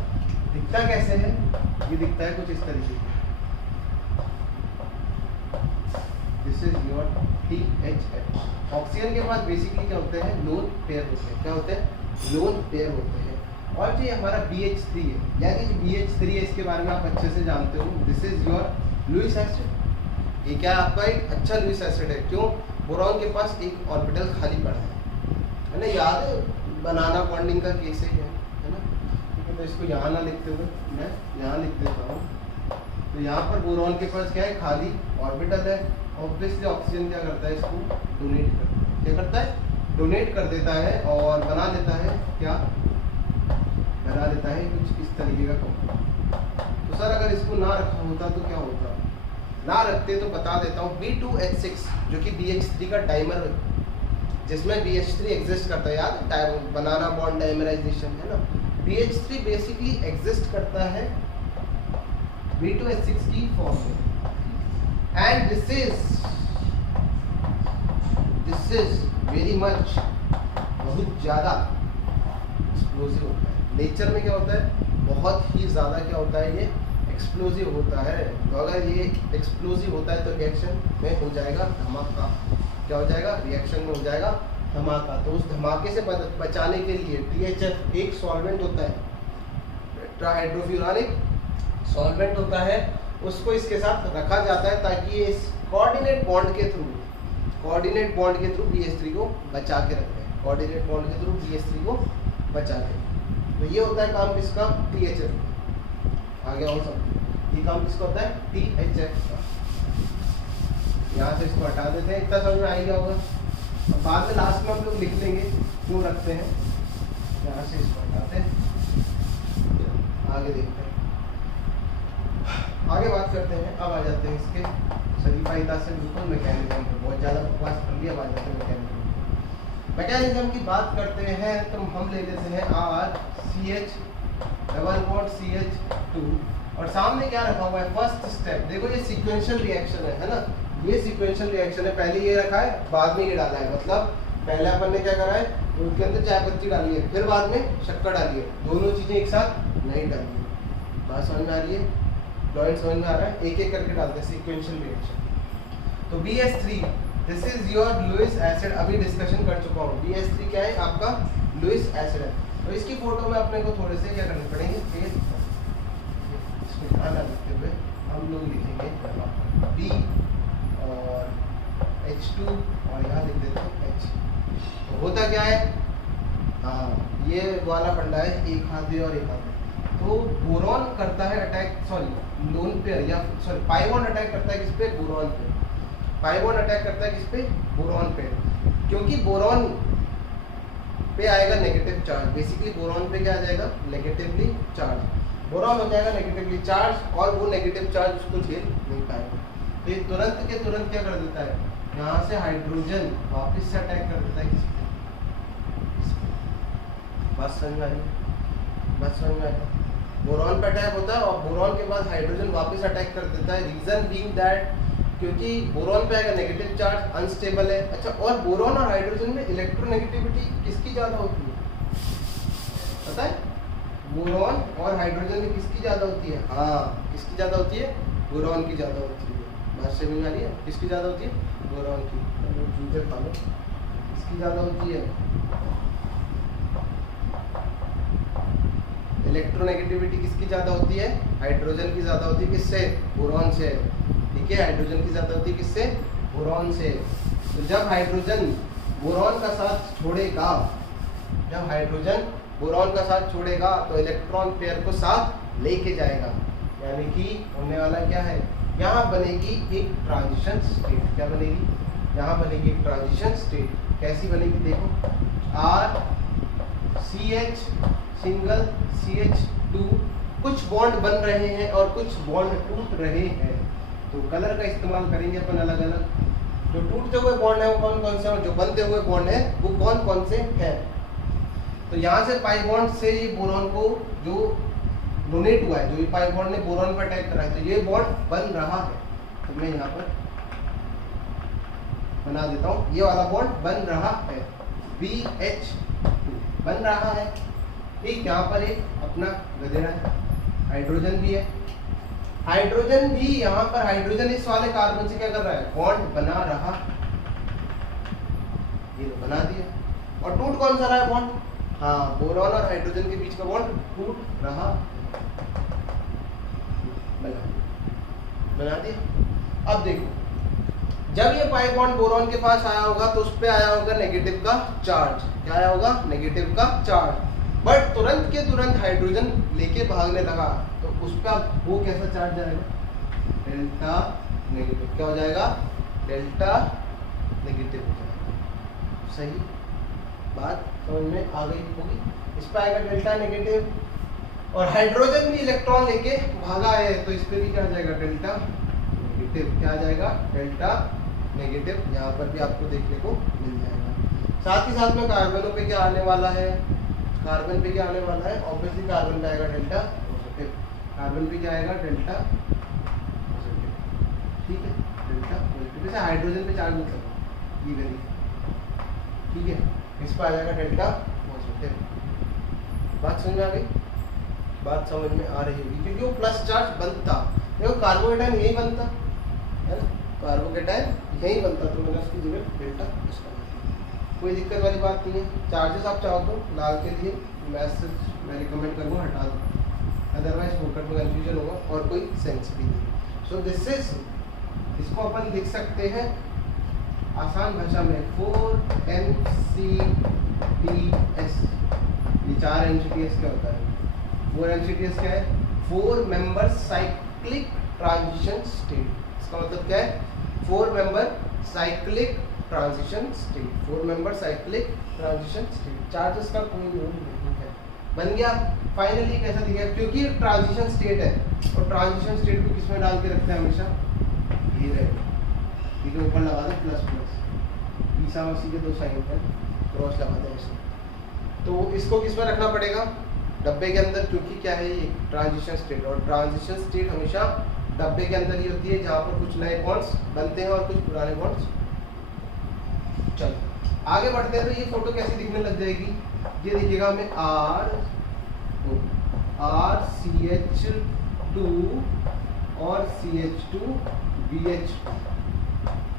दिखता कैसे है? ये दिखता है कुछ इस तरीके से। This is your THF। Oxygen के पास बेसिकली क्या होते हैं? लोन पेयर होते हैं। क्या होते हैं? लोन पेयर होते हैं। और जो हमारा BH3 है, यानी जो BH3 है इसके बारे में आप अच्छे से जानते हो, this is your Lewis acid. ये क्या है आपका एक अच्छा लुईस एसिड है। क्यों? बोरॉन के पास एक ऑर्बिटल खाली पड़ा है ना, याद है बनाना बॉन्डिंग का केस है ना। ठीक है, तो इसको यहाँ ना लिखते हुए मैं यहाँ लिख देता हूँ। तो यहाँ पर बोरॉन के पास क्या है, खाली ऑर्बिटल है। ऑब्वियसली ऑक्सीजन क्या करता है, इसको डोनेट करता है। क्या करता है? डोनेट कर देता है और बना लेता है, क्या बना लेता है कुछ इस तरीके का कंपाउंड। तो सर अगर इसको ना रखा होता तो क्या होता? ना रखते तो बता देता हूँ, B2H6 जो कि BH3 का डाइमर है, जिसमें BH3 एग्जिस्ट करता है, याद बनाना बॉन्ड डाइमराइजेशन है ना। BH3 बेसिकली एग्जिस्ट करता है B2H6 की फॉर्म में, and this is very much, बहुत ज़्यादा एक्सप्लोसिव होता है। नेचर में क्या होता है, बहुत ही ज़्यादा क्या होता है, ये एक्सप्लोसिव होता है। तो अगर ये एक्सप्लोसिव होता है तो रिएक्शन में हो जाएगा धमाका। क्या हो जाएगा? रिएक्शन में हो जाएगा धमाका। तो उस धमाके से बचाने के लिए THF एक सॉल्वेंट होता है, टेट्राहाइड्रोफ्यूरानिक सॉल्वेंट होता है, उसको इसके साथ रखा जाता है ताकि ये इस कोऑर्डिनेट बॉन्ड के थ्रू BH3 को बचा के रखते हैं। कोऑर्डिनेट बॉन्ड के थ्रू BH3 को बचा के, तो ये होता है काम किसका? THF। आगे और सब ये काम किसका होता है? THF का। यहाँ से इसको हटा देते हैं, इतना समझ में आ ही गया होगा। अब बाद में लास्ट में हम लोग लिख लेंगे क्यों रखते हैं। यहाँ से इसको हटाते हैं, आगे देखते हैं, आगे बात करते हैं। अब आ जाते हैं इसके शरीफाइदा से बिल्कुल मैकेनिज्म पे। बहुत ज़्यादा बकवास कर लिया, अब आ जाते हैं मैकेनिज्म की बात करते हैं। तो हम ले लेते हैं RCH डबल बॉन्ड CH2 और सामने क्या रखा हुआ है? First step. देखो ये सीक्वेंशियल रिएक्शन है ना, ये सीक्वेंशियल रिएक्शन है। पहले ये रखा है, बाद में ये डाला है। मतलब पहले अपन ने क्या करा है, उसके अंदर चाय पत्ती डाली है, फिर बाद में शक्कर डाली है। दोनों चीज़ें एक साथ नहीं डाली है। बात समझ में आ रही है? पॉइंट समझ में आ रहा है? एक एक करके डालते हैं सीक्वेंशियल रिएक्शन। तो BH3 this is your Lewis acid. अभी डिस्कशन कर चुका हूँ। BH3 क्या है? आपका लुईस एसिड है। तो इसकी फोटो में अपने को थोड़े से क्या करने पड़ेंगे, फेस इसको ध्यान रखते हुए हम लोग लिखेंगे B और H2 और यहाँ लिख देते हैं H। तो होता क्या है, हाँ ये वाला फंडा है, एक हाथ दे और एक हाथ दे। तो बोरॉन करता है अटैक, सॉरी लोन पेयर या सॉरी पाई बॉन्ड अटैक करता है किस पे? बोरॉन पे। पाई बॉन्ड अटैक करता है किस पे? बोरॉन पे। क्योंकि बोरॉन पे आएगा नेगेटिव चार्ज। बेसिकली बोरॉन पे क्या आ जाएगा? Negatively charge. बोरॉन हो जाएगा नेगेटिवली चार्ज और वो नेगेटिव चार्ज उसको झेल नहीं पाएगा। तो ये तुरंत के तुरंत क्या कर देता है, यहाँ से हाइड्रोजन वापस से अटैक कर देता है किस पे? बात समझ में आई? बात समझ में आई? बोरॉन पे अटैक होता है और बोरॉन के बाद हाइड्रोजन वापस अटैक कर देता है। रीजन बीइंग दैट क्योंकि बोरॉन पे आएगा नेगेटिव चार्ज, अनस्टेबल है। अच्छा, और बोरॉन और हाइड्रोजन में इलेक्ट्रोनेगेटिविटी किसकी ज़्यादा होती है पता है? बोरॉन और हाइड्रोजन में किसकी ज़्यादा होती है? हाँ, किसकी ज़्यादा होती है? बोरॉन की ज़्यादा होती है। बात समझ में आ रही है? किसकी ज़्यादा होती है? बोरॉन की। जूते खा लो, किसकी ज़्यादा होती है? इलेक्ट्रोनेगेटिविटी किसकी ज़्यादा होती है? हाइड्रोजन की ज़्यादा होती है। किससे? बोरॉन से। ठीक है, हाइड्रोजन की ज़्यादा होती है किससे? बोरॉन से। तो जब हाइड्रोजन बोरॉन का साथ छोड़ेगा, जब हाइड्रोजन बोरॉन का साथ छोड़ेगा तो इलेक्ट्रॉन पेयर को साथ लेके जाएगा। यानी कि होने वाला क्या है, यहाँ बनेगी एक ट्रांजिशन स्टेट। क्या बनेगी? यहाँ बनेगी एक ट्रांजिशन स्टेट। कैसी बनेगी देखो, RCH सिंगल CH2, कुछ बॉन्ड बन रहे हैं और कुछ बॉन्ड टूट रहे हैं। तो कलर का इस्तेमाल करेंगे अपन अलग अलग। जो टूटते हुए बॉन्ड है वो कौन कौन से, और जो बनते हुए बॉन्ड है वो कौन कौन से हैं। तो यहाँ से पाई बॉन्ड से ये बोरॉन को जो डोनेट हुआ है, जो ये पाई बॉन्ड ने बोरॉन पर अटैक करा है, तो ये बॉन्ड बन रहा है। तो मैं यहाँ पर बना देता हूँ, ये वाला बॉन्ड बन रहा है, BH2 बन रहा है। ठीक, यहाँ पर एक अपना गधेड़ा है, हाइड्रोजन भी है। हाइड्रोजन भी यहाँ पर, हाइड्रोजन इस वाले कार्बन से क्या कर रहा है? बॉन्ड बना रहा, ये बना दिया। और टूट कौन सा रहा है बॉन्ड? हाँ, बोरॉन और हाइड्रोजन के बीच का बॉन्ड टूट रहा बना दिया। अब देखो, जब ये पाई बॉन्ड बोरॉन के पास आया होगा तो उस पे आया होगा नेगेटिव का चार्ज। क्या आया होगा? नेगेटिव का चार्ज। बट तुरंत के तुरंत हाइड्रोजन लेके भागने लगा तो उस पर वो कैसा चार्ज जाएगा? Delta negative. क्या हो जाएगा? डेल्टा नेगेटिव हो जाएगा। सही बात समझ में आ गई होगी। इस पर आएगा डेल्टा नेगेटिव, और हाइड्रोजन भी इलेक्ट्रॉन लेके भागा है तो इस पे भी क्या आ जाएगा? Delta negative. क्या आ जाएगा? Delta negative. यहाँ पर भी आपको देखने को मिल जाएगा। साथ ही साथ में कार्बनों पे क्या आने वाला है? कार्बन पे क्या आने वाला है? ऑब्वियसली कार्बन पे आएगा डेल्टा पॉजिटिव। कार्बन पे क्या आएगा? Delta positive. ठीक है, डेल्टा पॉजिटिव। जैसे हाइड्रोजन पे चार्ज मतलब ये वैल्यू, ठीक है, इस पर आ जाएगा डेल्टा पॉजिटिव। बात समझ में आ गई? बात समझ में आ रही होगी, क्योंकि वो प्लस चार्ज बनता। देखो कार्बोकेटाइन यही बनता है ना, कार्बोकेटाइन यही बनता, तो मैंने उसकी जगह डेल्टा इसका। कोई दिक्कत वाली बात नहीं है। चार्जेस आप चाहो तो लाल के लिए मैसेज मैं रिकमेंड करूँगा हटा दो, अदरवाइज फोकट में कंफ्यूजन होगा और कोई सेंस भी नहीं। सो दिस इज, इसको अपन लिख सकते हैं आसान भाषा में 4NCTS। ये 4 NCTS क्या होता है? 4 NCTS क्या है? 4 मेंबर साइक्लिक ट्रांजिशन स्टेट। इसका मतलब क्या है? 4 member cyclic transition state. 4 member cyclic transition state. Charges का कोई रूल नहीं है। बन गया फाइनली। कैसा दिखेगा? क्योंकि ट्रांजिशन स्टेट है, और ट्रांजिशन स्टेट को किसमें डाल के रखते हैं हमेशा? ये रहे, ठीक है, ऊपर लगा दो प्लस प्लस, ईसा मसीह के 2 साइन है, क्रॉस लगा दें ऐसे। तो इसको किस में रखना पड़ेगा? डब्बे के अंदर, क्योंकि क्या है ये? Transition state. और ट्रांजिशन स्टेट हमेशा डब्बे के अंदर ही होती है जहाँ पर कुछ नए बॉन्ड्स बनते हैं और कुछ पुराने बॉन्ड्स। चलो आगे बढ़ते हैं। तो ये फोटो कैसी दिखने लग जाएगी? ये दिखेगा हमें RCH2 और CH2BH2।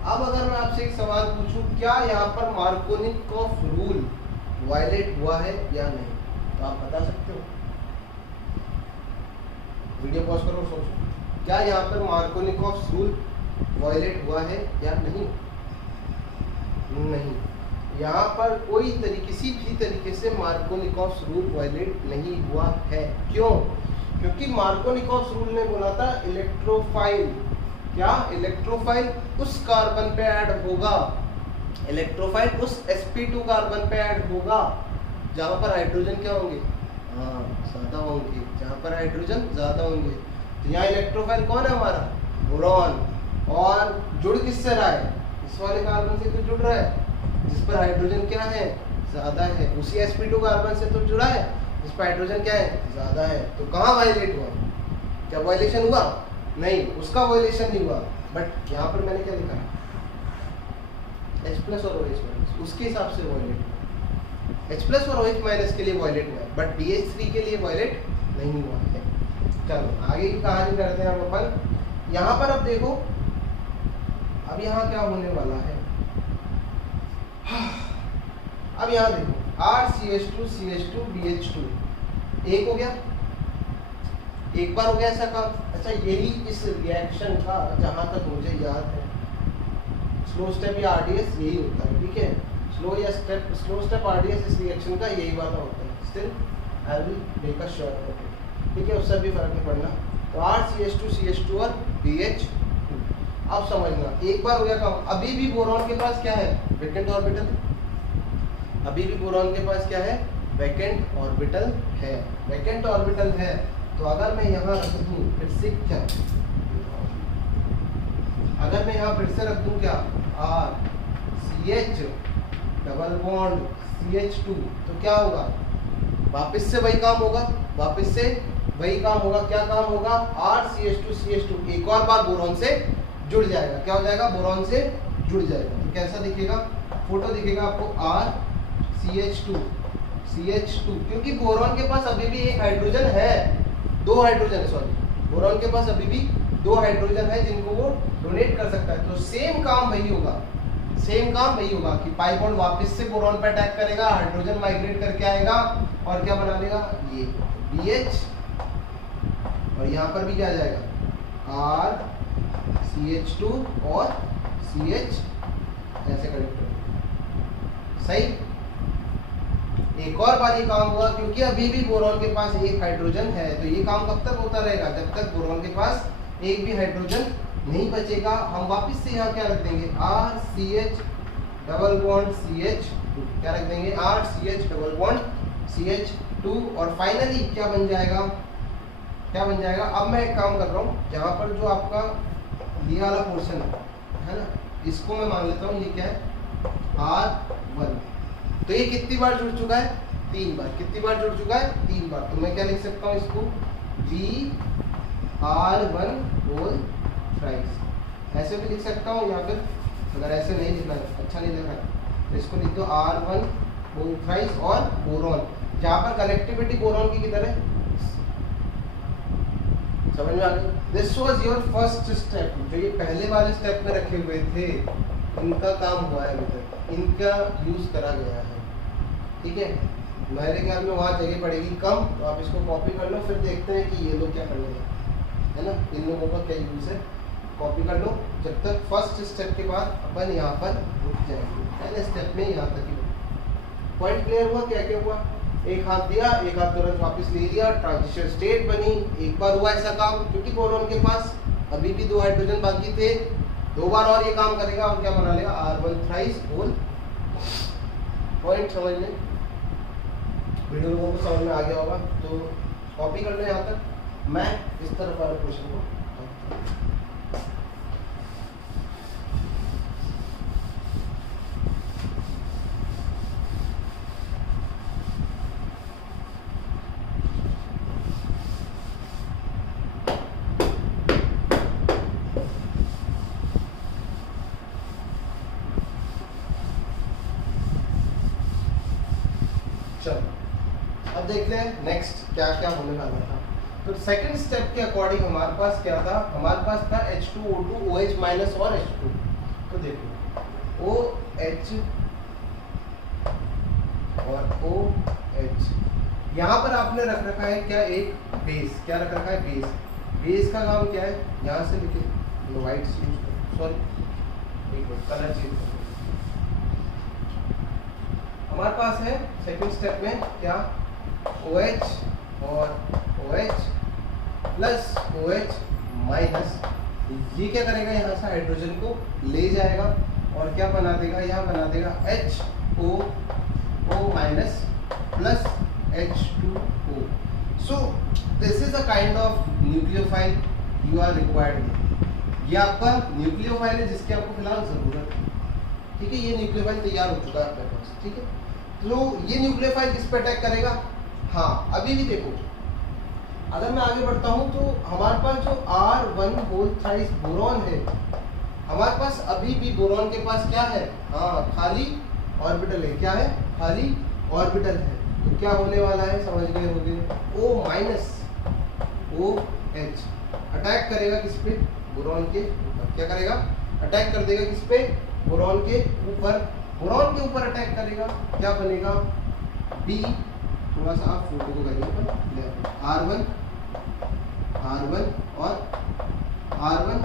अब अगर मैं आपसे एक सवाल पूछूं, क्या यहाँ पर मार्कोनिकॉफ रूल वायलेट हुआ है या नहीं, तो आप बता सकते हो। वीडियो पॉज करो और सोचो, क्या यहाँ पर मार्कोनिकॉफ रूल वायलेट हुआ है या नहीं? नहीं, यहाँ पर कोई किसी भी तरीके से मार्कोनिकॉफ रूल वायलेट नहीं हुआ है। क्यों? क्योंकि मार्कोनिकॉफ रूल ने बोला था इलेक्ट्रोफाइल, क्या? इलेक्ट्रोफाइल उस कार्बन पे ऐड होगा, इलेक्ट्रोफाइल उस sp2 कार्बन पे ऐड होगा जहाँ पर हाइड्रोजन क्या होंगे? हाँ, ज्यादा होंगे। जहाँ पर हाइड्रोजन ज्यादा होंगे। तो यहाँ इलेक्ट्रोफाइल कौन है हमारा? बोरॉन। और जुड़ किससे रहा है? इस वाले कार्बन से तो जुड़ रहा है जिस पर हाइड्रोजन क्या है? ज्यादा है। उसी sp2 कार्बन से तो जुड़ा है जिस पर हाइड्रोजन क्या है? ज्यादा है। तो कहाँ वायलेट हुआ? क्या वायलेशन हुआ? नहीं, उसका वायलेशन नहीं हुआ। बट यहाँ पर मैंने क्या लिखा? H+ और OH-, उसके हिसाब से वायलेट हुआ। H+ और OH- के लिए वायलेट हुआ है, बट BH3 के लिए वायलेट नहीं हुआ है। चलो आगे की कहानी करते हैं हम अपन। यहाँ पर अब देखो, अब यहाँ क्या होने वाला है? अब यहाँ देखो, RCH2 CH2 BH2 एक हो गया, एक बार हो गया ऐसा काम। अच्छा, यही इस रिएक्शन का जहाँ तक मुझे याद है स्लो स्टेप या RDS यही होता है, ठीक है। स्लो स्टेप RDS इस रिएक्शन का यही वाला होता है। Still I will make a sure, ठीक है, उससे भी फर्क नहीं पड़ना। तो RCH2 CH2 और BH2। अब समझना, एक बार हो गया काम। अभी भी बोरॉन के पास क्या है? Vacant orbital. अभी भी बोरॉन के पास क्या है? वैकेंट ऑर्बिटल है। वैकेंट ऑर्बिटल है तो अगर मैं यहाँ रख दूँ फिर से क्या, अगर मैं यहाँ फिर से रख दूँ क्या? RCH डबल बॉन्ड CH2, तो क्या होगा? वापस से वही काम होगा, वापस से वही काम होगा। क्या काम होगा? RCH2 CH2 एक और बार बोरॉन से जुड़ जाएगा। क्या हो जाएगा? बोरॉन से जुड़ जाएगा। तो कैसा दिखेगा? फोटो दिखेगा आपको RCH2 CH2, क्योंकि बोरॉन के पास अभी भी एक हाइड्रोजन है, 2 हाइड्रोजन है, सॉरी, बोरॉन के पास अभी भी 2 हाइड्रोजन है जिनको वो डोनेट कर सकता है। तो सेम काम वही होगा, सेम काम वही होगा कि पाई बॉन्ड वापस से बोरॉन पे अटैक करेगा, हाइड्रोजन माइग्रेट करके आएगा और क्या बना लेगा, ये BH, और यहाँ पर भी क्या आ जाएगा R CH2 और CH ऐसे कनेक्ट होगा। सही। एक और बार ये काम हुआ, क्योंकि अभी भी बोरॉन के पास एक हाइड्रोजन है, तो ये काम कब तक होता रहेगा, जब तक बोरॉन के पास एक भी हाइड्रोजन नहीं बचेगा। हम वापस से यहाँ क्या रख देंगे, RCH डबल बॉन्ड CH2, क्या रख देंगे, RCH डबल बॉन्ड CH2, और फाइनली क्या बन जाएगा, क्या बन जाएगा। अब मैं एक काम कर रहा हूँ, जहाँ पर जो आपका ये वाला पोर्शन है ना, इसको मैं मान लेता हूँ, ये क्या है R1, तो ये कितनी बार जुड़ चुका है, 3 बार। कितनी बार जुड़ चुका है, 3 बार। तो मैं क्या लिख सकता हूँ इसको, BR1 होल थ्राइस, ऐसे भी लिख सकता हूँ, या फिर अगर ऐसे नहीं लिखना है, अच्छा नहीं लिख रहा है, तो इसको लिख दो R1 होल थ्राइस और बोरॉन, जहाँ पर कनेक्टिविटी बोरॉन की किधर है, समझ में आ गया। This was your first step, जो ये पहले वाले स्टेप में रखे हुए थे, इनका काम हुआ है अभी तक, इनका यूज करा गया है, ठीक है। मेरे ख्याल में वहाँ जगह पड़ेगी कम, तो आप इसको कॉपी कर लो, फिर देखते हैं कि ये लोग क्या करने लगे, है ना, इन लोगों का क्या यूज है, कॉपी कर लो। जब तक फर्स्ट स्टेप के बाद अपन यहाँ पर रुक जाएंगे, पहले स्टेप में यहाँ तक ही। पॉइंट क्लियर हुआ, क्या क्या हुआ, एक हाथ दिया, एक हाथ तुरंत वापस ले लिया, ट्रांजिशन स्टेट बनी। एक बार हुआ ऐसा काम, क्योंकि बोरॉन के पास अभी भी 2 हाइड्रोजन बाकी थे, 2 बार और ये काम करेगा और क्या बना लेगा, R1 थ्राइस होल। पॉइंट समझ लें, वीडियो लोगों को समझ में आ गया होगा, तो कॉपी कर लो यहाँ तक। मैं इस तरफ वाले क्वेश्चन को अब देख लें नेक्स्ट क्या क्या होने वाला था। तो सेकंड स्टेप के अकॉर्डिंग हमारे पास क्या था, हमारे पास था H2O2 OH माइनस और H2। तो देखो OH और OH, यहाँ पर आपने रख रखा है क्या, एक बेस, क्या रख रखा है, बेस। बेस का काम क्या है, यहाँ से लिखे व्हाइट यूज करो, सॉरी एक कलर चेंज करो। हमारे पास है सेकंड स्टेप में क्या, OH और OH प्लस OH माइनस, ये क्या करेगा, यहाँ से हाइड्रोजन को ले जाएगा और क्या बना देगा, यहाँ बना देगा HOO minus plus H2O। So this is a kind of nucleophile you are required. ये आपका न्यूक्लियोफाइल है जिसकी आपको फिलहाल जरूरत है, ठीक है। ये न्यूक्लियोफाइल तैयार हो चुका है आपके पास, ठीक है। तो ये न्यूक्लियोफाइल किस पे अटैक करेगा, हाँ अभी भी देखो, अगर मैं आगे बढ़ता हूँ तो हमारे पास जो R1 होल थ्राइस बोरॉन है, हमारे पास अभी भी बोरॉन के पास क्या है, हाँ खाली ऑर्बिटल है, क्या है, खाली ऑर्बिटल है। तो क्या होने वाला है, समझ गए होंगे, O माइनस OH अटैक करेगा किस पे, बोरॉन के ऊपर। क्या करेगा, अटैक कर देगा किस पे, बोरॉन के ऊपर। बोरॉन के ऊपर अटैक करेगा, क्या बनेगा, B, थोड़ा सा आप फोटो को करिए, R1 और R1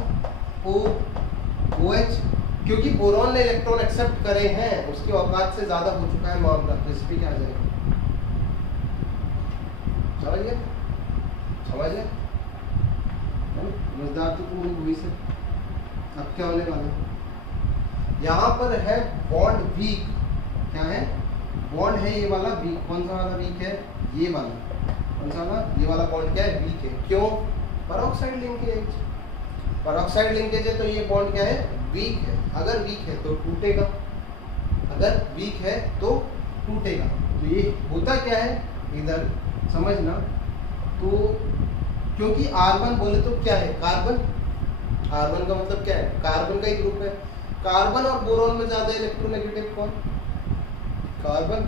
OH, क्योंकि बोरॉन ने इलेक्ट्रॉन एक्सेप्ट करे हैं, उसकी औकात से ज्यादा हो चुका है मामला, तो इस पे क्या आ जाएगा, समझ गए, समझ गए मजदार तो पूरी हुई से। अब क्या होने वाला है, यहाँ पर है बॉन्ड वीक, क्या है, बॉन्ड है ये वाला वीक। कौन सा वाला वीक है, ये वाला, कौन सा वाला, ये वाला बॉन्ड क्या है, वीक है। क्यों, पेरोक्साइड लिंकेज, पेरोक्साइड लिंकेज है, तो ये बॉन्ड क्या है, वीक है। अगर वीक है तो टूटेगा, अगर वीक है तो टूटेगा। तो ये होता क्या है, इधर समझना, तो क्योंकि R1 बोले तो क्या है, कार्बन, R1 का मतलब क्या है, कार्बन का ही ग्रुप है। कार्बन और बोरॉन में ज्यादा इलेक्ट्रोनेगेटिव कौन, कार्बन।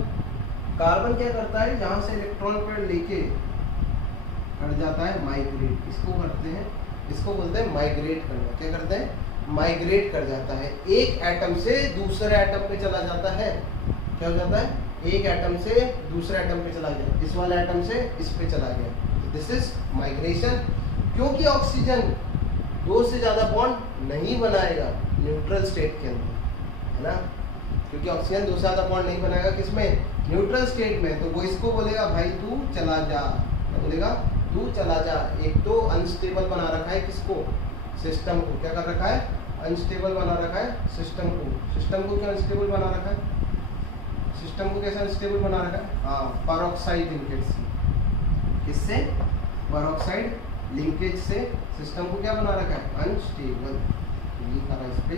कार्बन क्या करता है, यहाँ से इलेक्ट्रॉन पर लेके हट जाता है, माइग्रेट। इसको करते हैं, इसको बोलते हैं माइग्रेट करना। क्या करते हैं, माइग्रेट कर जाता है, एक एटम से दूसरे एटम पे चला जाता है। क्या हो जाता है? एक एटम से दूसरे एटम पे चला गया, इस वाले एटम से इस पे चला गया, दिस इज माइग्रेशन। क्योंकि ऑक्सीजन दो से ज्यादा बॉन्ड नहीं बनाएगा न्यूट्रल स्टेट के अंदर, है ना, क्योंकि ऑक्सीजन दो से ज्यादा बॉन्ड नहीं बनाएगा किसमें? न्यूट्रल स्टेट में। तो वो इसको बोलेगा भाई तू चला जा, क्या बोलेगा? तू चला जा। एक तो अनस्टेबल बना रखा है किसको? सिस्टम को। क्या कर रखा है? अनस्टेबल बना रखा है सिस्टम को। सिस्टम को क्या अनस्टेबल बना रखा है? सिस्टम को कैसे अनस्टेबल बना रखा है? हाँ, पेरोक्साइड लिंकेज से। किससे? पेरोक्साइड लिंकेज से सिस्टम को क्या बना रखा है? अनस्टेबल। ये करा इस पे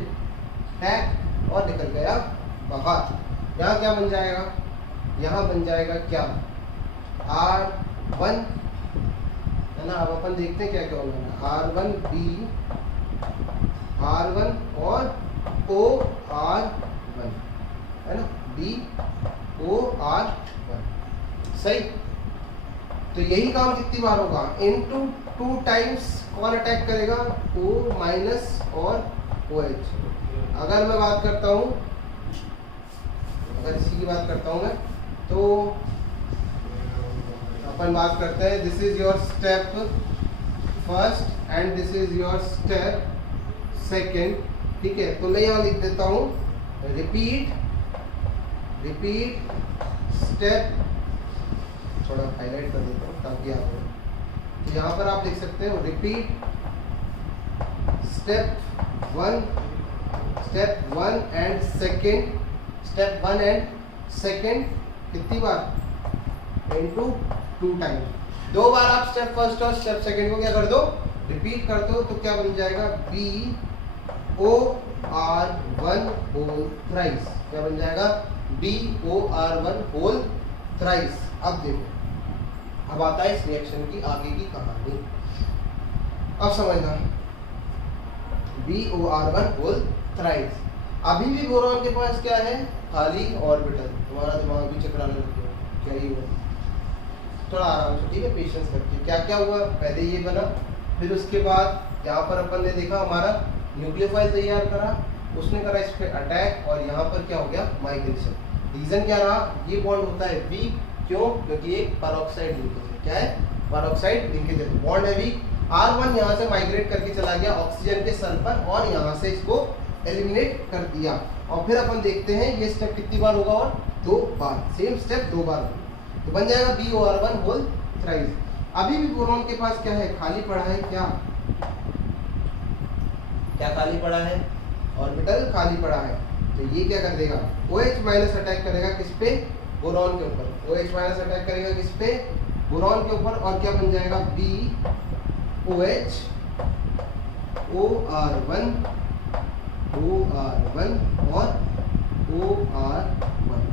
टैग और निकल गया बाहर। यहाँ क्या बन जाएगा? यहाँ बन जाएगा क्या? R1, है ना। अब अपन देखते हैं क्या क्या होगा। R1B, R1 और OR1, है ना, BOR1, सही। तो यही काम कितनी बार होगा? इनटू 2 टाइम्स कौन अटैक करेगा? O- और OH। अगर मैं बात करता हूँ, अगर इसी की बात करता हूँ मैं, तो अपन बात करते हैं this is your step first and this is your step second, ठीक है। तो मैं यहाँ लिख देता हूँ रिपीट स्टेप, थोड़ा हाईलाइट कर देता हूँ ताकि आप, तो यहाँ पर आप लिख सकते हो repeat step one and second, step 1 and second कितनी बार? Into 2 times. 2 बार आप स्टेप फर्स्ट और स्टेप सेकेंड को क्या कर दो? रिपीट कर दो। तो क्या बन जाएगा? BOR1 whole thrice. क्या बन जाएगा? BOR1 whole thrice. अब देखो, अब आता है इस रिएक्शन की आगे की कहानी। अब समझना, BOR1 होल थ्राइस। अभी भी बोरॉन के पास क्या है? खाली ऑर्बिटल। तुम्हारा दिमाग भी चकराने लग गया, क्या ही हुआ? थोड़ा आराम से, ठीक है, पेशेंस करके। क्या क्या हुआ? पहले ये बना, फिर उसके बाद यहाँ पर अपन ने देखा हमारा न्यूक्लियोफाइल तैयार करा, उसने करा इस पे अटैक, और यहाँ पर क्या हो गया? माइग्रेशन। रीजन क्या रहा? ये बॉन्ड होता है वीक। क्यों? क्योंकि एक पेरोक्साइड लिंकेज है। क्या है? पेरोक्साइड लिंकेज है, बॉन्ड है वीक। R1 यहाँ से माइग्रेट करके चला गया ऑक्सीजन के सन पर, और यहाँ से इसको एलिमिनेट कर दिया। और फिर अपन देखते हैं ये स्टेप कितनी बार होगा? और 2 बार, सेम स्टेप 2 बार, तो बन जाएगा BOR1 होल थ्राइस। अभी भी बोरॉन के पास क्या है? खाली पड़ा है। क्या क्या खाली पड़ा है? ऑर्बिटल खाली पड़ा है। तो ये क्या कर देगा? OH माइनस अटैक करेगा किस पे? बोरॉन के ऊपर। OH माइनस अटैक करेगा किस पे? बोरॉन के ऊपर, और क्या बन जाएगा? BOH OR1 और OR1,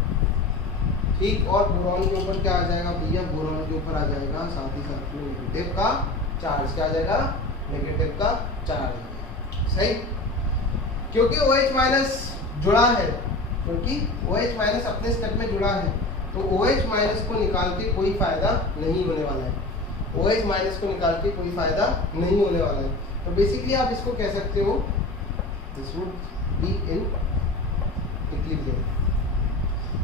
ठीक। और बोरॉन के ऊपर क्या आ जाएगा भैया? बोरॉन के ऊपर आ जाएगा साथ ही साथ में नेगेटिव का चार्ज। क्या आ जाएगा? नेगेटिव का चार्ज, सही। क्योंकि OH माइनस जुड़ा है, क्योंकि OH माइनस अपने स्टेप में जुड़ा है, तो OH माइनस को निकाल के कोई फायदा नहीं होने वाला है। OH माइनस को निकाल के कोई फायदा नहीं होने वाला है। तो बेसिकली आप इसको कह सकते हो this would be in equilibrium.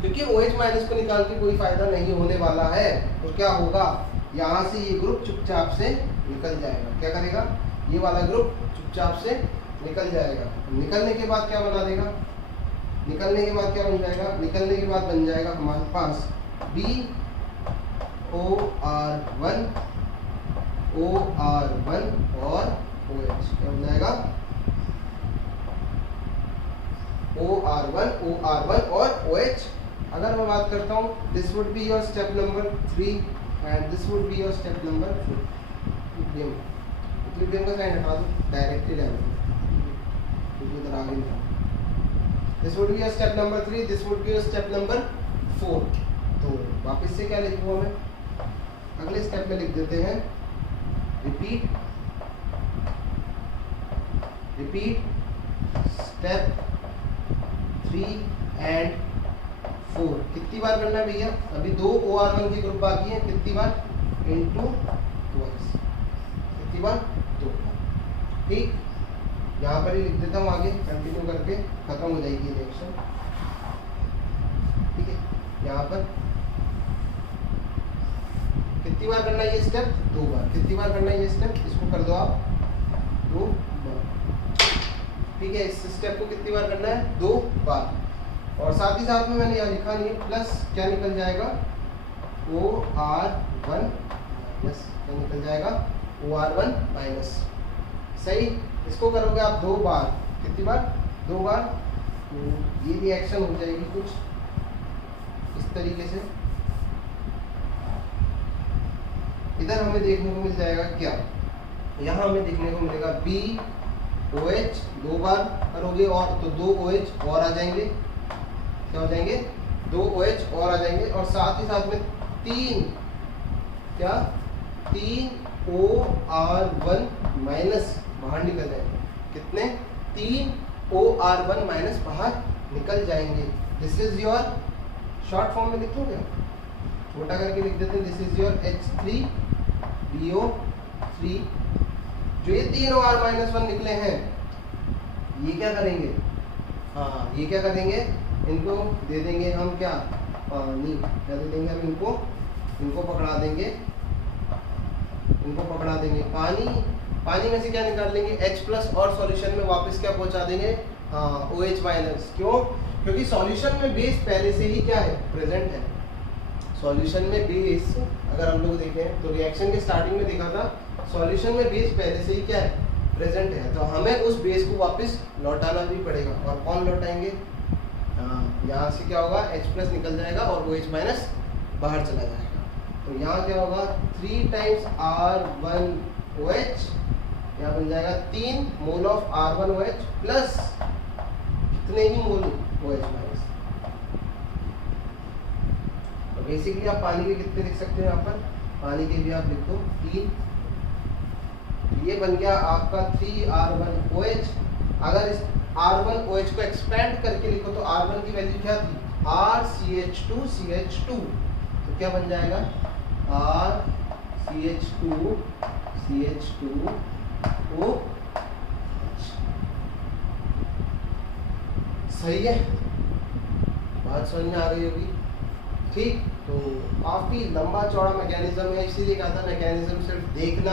क्योंकि OH माइनस को निकाल के कोई फायदा नहीं होने वाला है, तो क्या होगा? यहाँ से ये ग्रुप चुपचाप से निकल जाएगा। क्या करेगा? ये वाला ग्रुप चुपचाप से निकल जाएगा। निकलने के बाद क्या बना देगा? निकलने के बाद क्या बन जाएगा? निकलने के बाद बन जाएगा हमारे पास BOR1 और OH। क्या बन जाएगा? OR1 और OH। अगर मैं बात करता हूँ, this would be your step number 3 and this would be your step number 4। Equilibrium का साइन हटा दो, डायरेक्टली ले लो, इधर आगे नहीं। This would be your step number 3, this would be your step number 4। तो वापस से क्या लिखूँगा मैं? अगले स्टेप में लिख देते हैं रिपीट स्टेप 3 एंड 4। कितनी बार करना है भैया? अभी 2 OR1 के ग्रुप बाकी है। कितनी बार? इनटू 2, कितनी बार? 2, ठीक। यहाँ पर ही लिख देता हूँ, आगे कंटिन्यू करके खत्म हो जाएगी रिएक्शन। ठीक है, यहाँ पर कितनी बार करना है ये स्टेप? 2 बार। कितनी बार करना है ये स्टेप? इसको कर दो आप 2 बार। ठीक है, इस स्टेप को कितनी बार करना है? 2 बार। और साथ ही साथ में मैंने यहाँ लिखा नहीं है, प्लस क्या निकल जाएगा? OR1 माइनस, क्या निकल जाएगा? OR1 minus. सही, इसको करोगे आप 2 बार। कितनी बार? 2 बार। तो ये रिएक्शन हो जाएगी कुछ इस तरीके से। इधर हमें देखने को मिल जाएगा क्या? यहाँ हमें देखने को मिलेगा BOH 2 बार करोगे और तो 2 OH और आ जाएंगे। क्या हो जाएंगे? 2 OH और आ जाएंगे। और साथ ही साथ में 3 क्या? 3 OR1 माइनस बाहर निकल जाएंगे। कितने? 3 OR1 माइनस बाहर निकल जाएंगे। This is your, short form में लिखोगे, छोटा करके लिख देते हैं, दिस इज योर H3BO3। जो ये 3 OR-1 निकले हैं, ये क्या करेंगे? हाँ, ये क्या करेंगे? इनको दे देंगे हम क्या? पानी। क्या दे देंगे हम इनको? इनको पकड़ा देंगे, इनको पकड़ा देंगे पानी। पानी में से क्या निकाल लेंगे? H+ और सॉल्यूशन में वापस क्या पहुंचा देंगे? हाँ, OH-। क्यों? क्योंकि सॉल्यूशन में बेस पहले से ही क्या है? प्रेजेंट है। सॉल्यूशन में बेस अगर हम लोग देखें तो रिएक्शन के स्टार्टिंग में देखा था, सॉल्यूशन में बेस पहले से ही क्या है? प्रेजेंट है। तो हमें उस बेस को वापस लौटाना भी पड़ेगा। और कौन लौटाएंगे? यहाँ से क्या होगा? H+ निकल जाएगा और OH- बाहर चला जाएगा। तो यहाँ क्या होगा? 3 टाइम्स R1OH, यहाँ बन जाएगा 3 मोल ऑफ R1OH प्लस कितने ही मोल OH-। तो बेसिकली आप पानी के कितने लिख सकते हैं? यहाँ पर पानी के भी आप लिखो 3। ये बन गया आपका 3R1OH। अगर इस R1OH को एक्सपेंड करके लिखो तो R1 की वैल्यू क्या थी? RCH2CH2। तो क्या बन जाएगा? RCH2CH2O। सही है, बात समझ में आ गई होगी। ठीक, तो काफ़ी लंबा चौड़ा मैकेनिज्म है, इसीलिए कहा था मैकेनिज्म सिर्फ देखना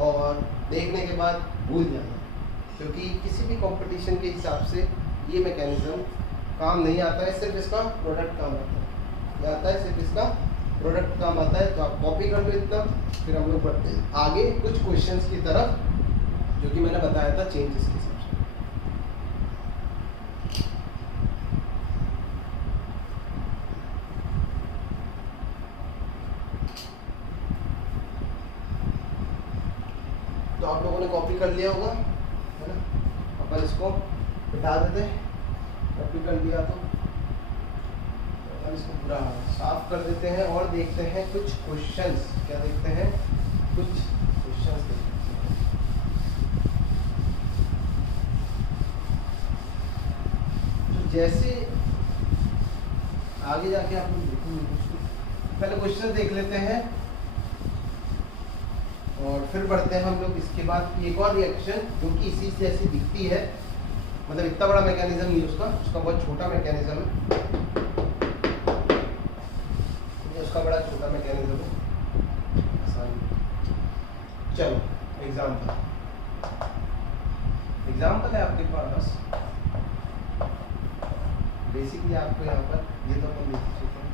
और देखने के बाद भूल जाना, क्योंकि किसी भी कंपटीशन के हिसाब से ये मैकेनिज्म काम नहीं आता है, सिर्फ इसका प्रोडक्ट काम आता है। ये आता है सिर्फ इसका प्रोडक्ट काम आता है। तो आप कॉपी कर लो इतना, फिर हम लोग बढ़ते हैं आगे कुछ क्वेश्चंस की तरफ, जो कि मैंने बताया था चेंजेस के हिसाब से। तो आप लोगों ने कॉपी कर लिया होगा, है ना? अपन इसको बिठा देते, कॉपी कर लिया तो अपन इसको पूरा साफ कर देते हैं और देखते हैं कुछ क्वेश्चंस। क्या देखते हैं? कुछ क्वेश्चंस देखते हैं। तो जैसे आगे जाके आप लोग देखेंगे, पहले क्वेश्चन देख लेते हैं और फिर बढ़ते हैं हम लोग इसके बाद एक और रिएक्शन जो कि इसी से ऐसी दिखती है, मतलब इतना बड़ा मैकेनिज्म नहीं उसका बहुत छोटा मैकेनिज्म है, उसका बड़ा छोटा मैकेनिज्म है। आसान। चलो एग्जाम्पल है आपके पास। बेसिकली आपको यहाँ पर ये तो अपन देख चुके हैं,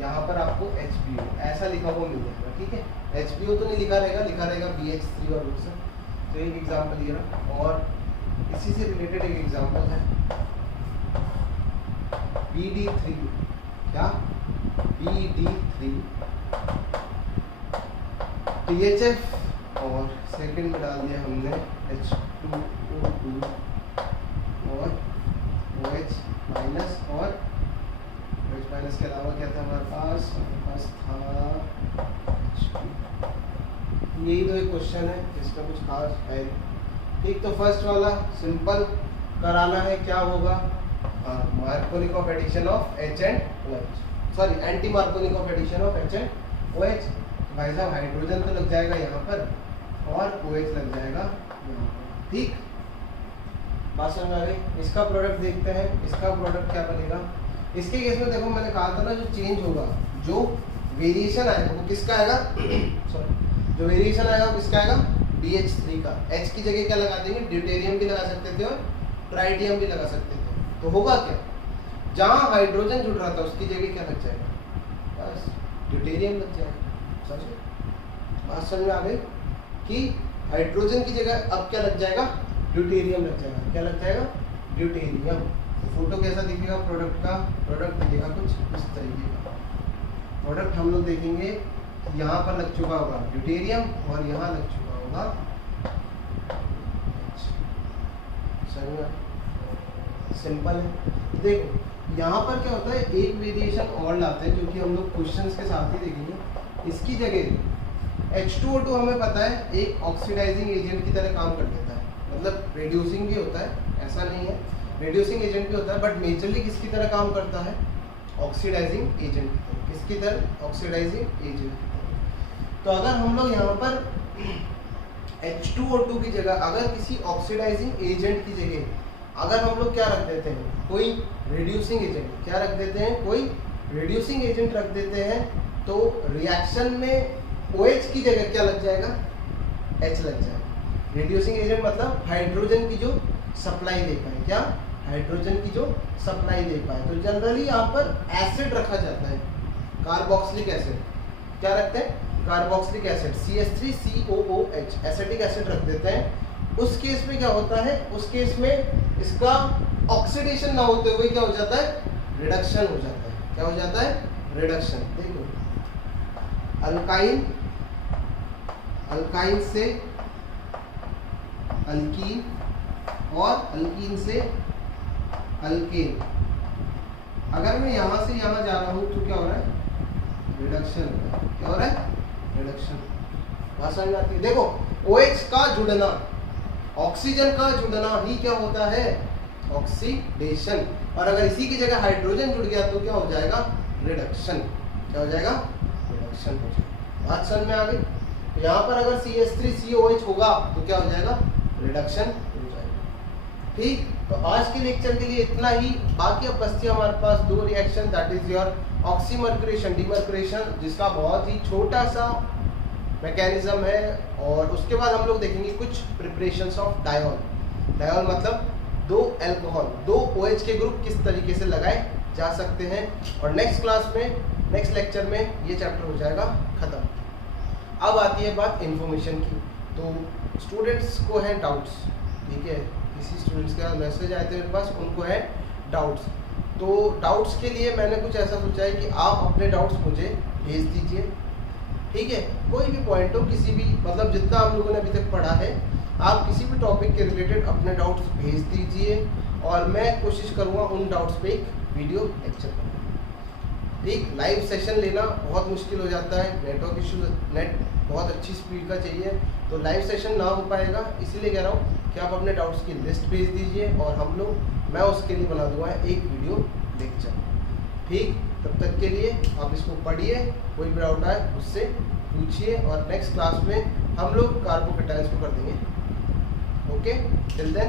यहाँ पर आपको HBO ऐसा लिखा हुआ मिल जाएगा। ठीक है, HBO तो नहीं लिखा रहेगा BH3 और उससे। तो एक एग्जाम्पल ये रहा, और इसी से रिलेटेड एक एग्जाम्पल है BD3। क्या? BD3 THF और सेकंड में डाल दिया हमने H2O2 और OH- और OH- के अलावा क्या था हमारे पास? था यही तो एक क्वेश्चन है जिसका कुछ खास है। ठीक, तो फर्स्ट वाला सिंपल कराना है, क्या होगा? Markovnikov addition of H and OH, sorry anti Markovnikov addition of H and OH। भाई साहब हाइड्रोजन तो लग जाएगा यहाँ पर और OH लग जाएगा यहाँ पर। ठीक, बात समझ आ गई। इसका प्रोडक्ट देखते हैं, इसका प्रोडक्ट क्या बनेगा। इसके केस में देखो मैंने कहा था ना, जो चेंज होगा, जो वेरिएशन आएगा वो किसका आएगा सॉरी, जो वेरिएशन आएगा वो किसका आएगा, BH3 का। H की जगह क्या लगा देंगे, ड्यूटेरियम भी लगा सकते थे और ट्राइटियम भी लगा सकते थे। तो होगा क्या, जहाँ हाइड्रोजन जुड़ रहा था उसकी जगह क्या लग जाएगा, बस ड्यूटेरियम लग जाएगा। समझे, बात समझ में आ गई कि हाइड्रोजन की जगह अब क्या लग जाएगा, ड्यूटेरियम लग जाएगा। क्या लग जाएगा, ड्यूटेरियम। तो फोटो कैसा दिखेगा प्रोडक्ट का, प्रोडक्ट दिखेगा कुछ इस तरीके का। प्रोडक्ट हम लोग देखेंगे कि यहाँ पर लग चुका होगा ड्यूटेरियम और यहाँ लग चुका होगा, सिंपल है। देखो यहाँ पर क्या होता है, एक वेरिएशन और लाते हैं जो कि हम लोग क्वेश्चंस के साथ ही देखेंगे। इसकी जगह H2O2 हमें पता है एक ऑक्सीडाइजिंग एजेंट की तरह काम कर देता है, मतलब रेड्यूसिंग भी होता है, ऐसा नहीं है, रेड्यूसिंग एजेंट भी होता है, बट मेजरली किसकी तरह काम करता है, ऑक्सीडाइजिंग एजेंट की तरह। किसकी तरह, ऑक्सीडाइजिंग एजेंट की तरह। तो अगर हम लोग यहाँ पर H2O2 की जगह अगर किसी ऑक्सीडाइजिंग एजेंट की जगह अगर हम लोग क्या रख देते हैं, कोई रिड्यूसिंग एजेंट, क्या रख देते हैं, कोई रिड्यूसिंग एजेंट रख देते हैं, तो रिएक्शन में OH की जगह क्या लग जाएगा, H लग जाएगा। रिड्यूसिंग एजेंट मतलब हाइड्रोजन की जो सप्लाई दे पाए, क्या, हाइड्रोजन की जो सप्लाई दे पाए। तो जनरली यहाँ पर एसिड रखा जाता है, कार्बोक्सिलिक एसिड, क्या रखते हैं, carboxylic acid CH3COOH, acetic acid रख देते हैं। उस केस में क्या होता है, उस केस में इसका ऑक्सीडेशन ना होते हुए क्या हो जाता है, रिडक्शन हो जाता है। क्या हो जाता है, रिडक्शन। देखो अल्काइन, अल्काइन से अल्कीन और अल्कीन से अल्केन। अगर मैं यहाँ से यहाँ जा रहा हूँ तो क्या हो रहा है, रिडक्शन हो रहा है। क्या हो रहा है, रिडक्शन। बात समझ में आती है। देखो OH का जुड़ना, ऑक्सीजन का जुड़ना ही क्या होता है, ऑक्सीडेशन। और अगर इसी की जगह हाइड्रोजन जुड़ गया तो क्या हो जाएगा, रिडक्शन। क्या हो जाएगा, रिडक्शन हो जाएगा। बात समझ में आ गई। तो यहाँ पर अगर CH3COH होगा तो क्या हो जाएगा, रिडक्शन हो जाएगा। ठीक, तो आज के लेक्चर के लिए इतना ही। बाकी अब बचती है हमारे पास दो reaction, that is your oxymercuration, demercuration, जिसका बहुत ही छोटा सा मैकेनिज्म है। और उसके बाद हम लोग देखेंगे कुछ प्रिपरेशंस ऑफ डायोल। डायोल मतलब दो अल्कोहल, दो OH के ग्रुप किस तरीके से लगाए जा सकते हैं। और नेक्स्ट क्लास में, नेक्स्ट लेक्चर में ये चैप्टर हो जाएगा खत्म। अब आती है बात इन्फॉर्मेशन की। तो स्टूडेंट्स को है डाउट्स, ठीक है, किसी स्टूडेंट्स का मैसेज आए थे मेरे पास, उनको है डाउट्स। तो डाउट्स के लिए मैंने कुछ ऐसा सोचा है कि आप अपने डाउट्स मुझे भेज दीजिए, ठीक है। कोई भी पॉइंट हो, किसी भी, मतलब जितना हम लोगों ने अभी तक पढ़ा है, आप किसी भी टॉपिक के रिलेटेड अपने डाउट्स भेज दीजिए और मैं कोशिश करूँगा उन डाउट्स पे एक वीडियो लेक्चर करूँ। ठीक, लाइव सेशन लेना बहुत मुश्किल हो जाता है, नेटवर्क इशू, नेट बहुत अच्छी स्पीड का चाहिए, तो लाइव सेशन ना हो पाएगा। इसीलिए कह रहा हूँ कि आप अपने डाउट्स की लिस्ट भेज दीजिए और हम लोग, मैं उसके लिए बना दूंगा एक वीडियो लेक्चर। ठीक, तब तक के लिए आप इसको पढ़िए, कोई भी डाउट आए उससे पूछिए और नेक्स्ट क्लास में हम लोग कार्बोकेटाइन्स को कर देंगे। Okay, till then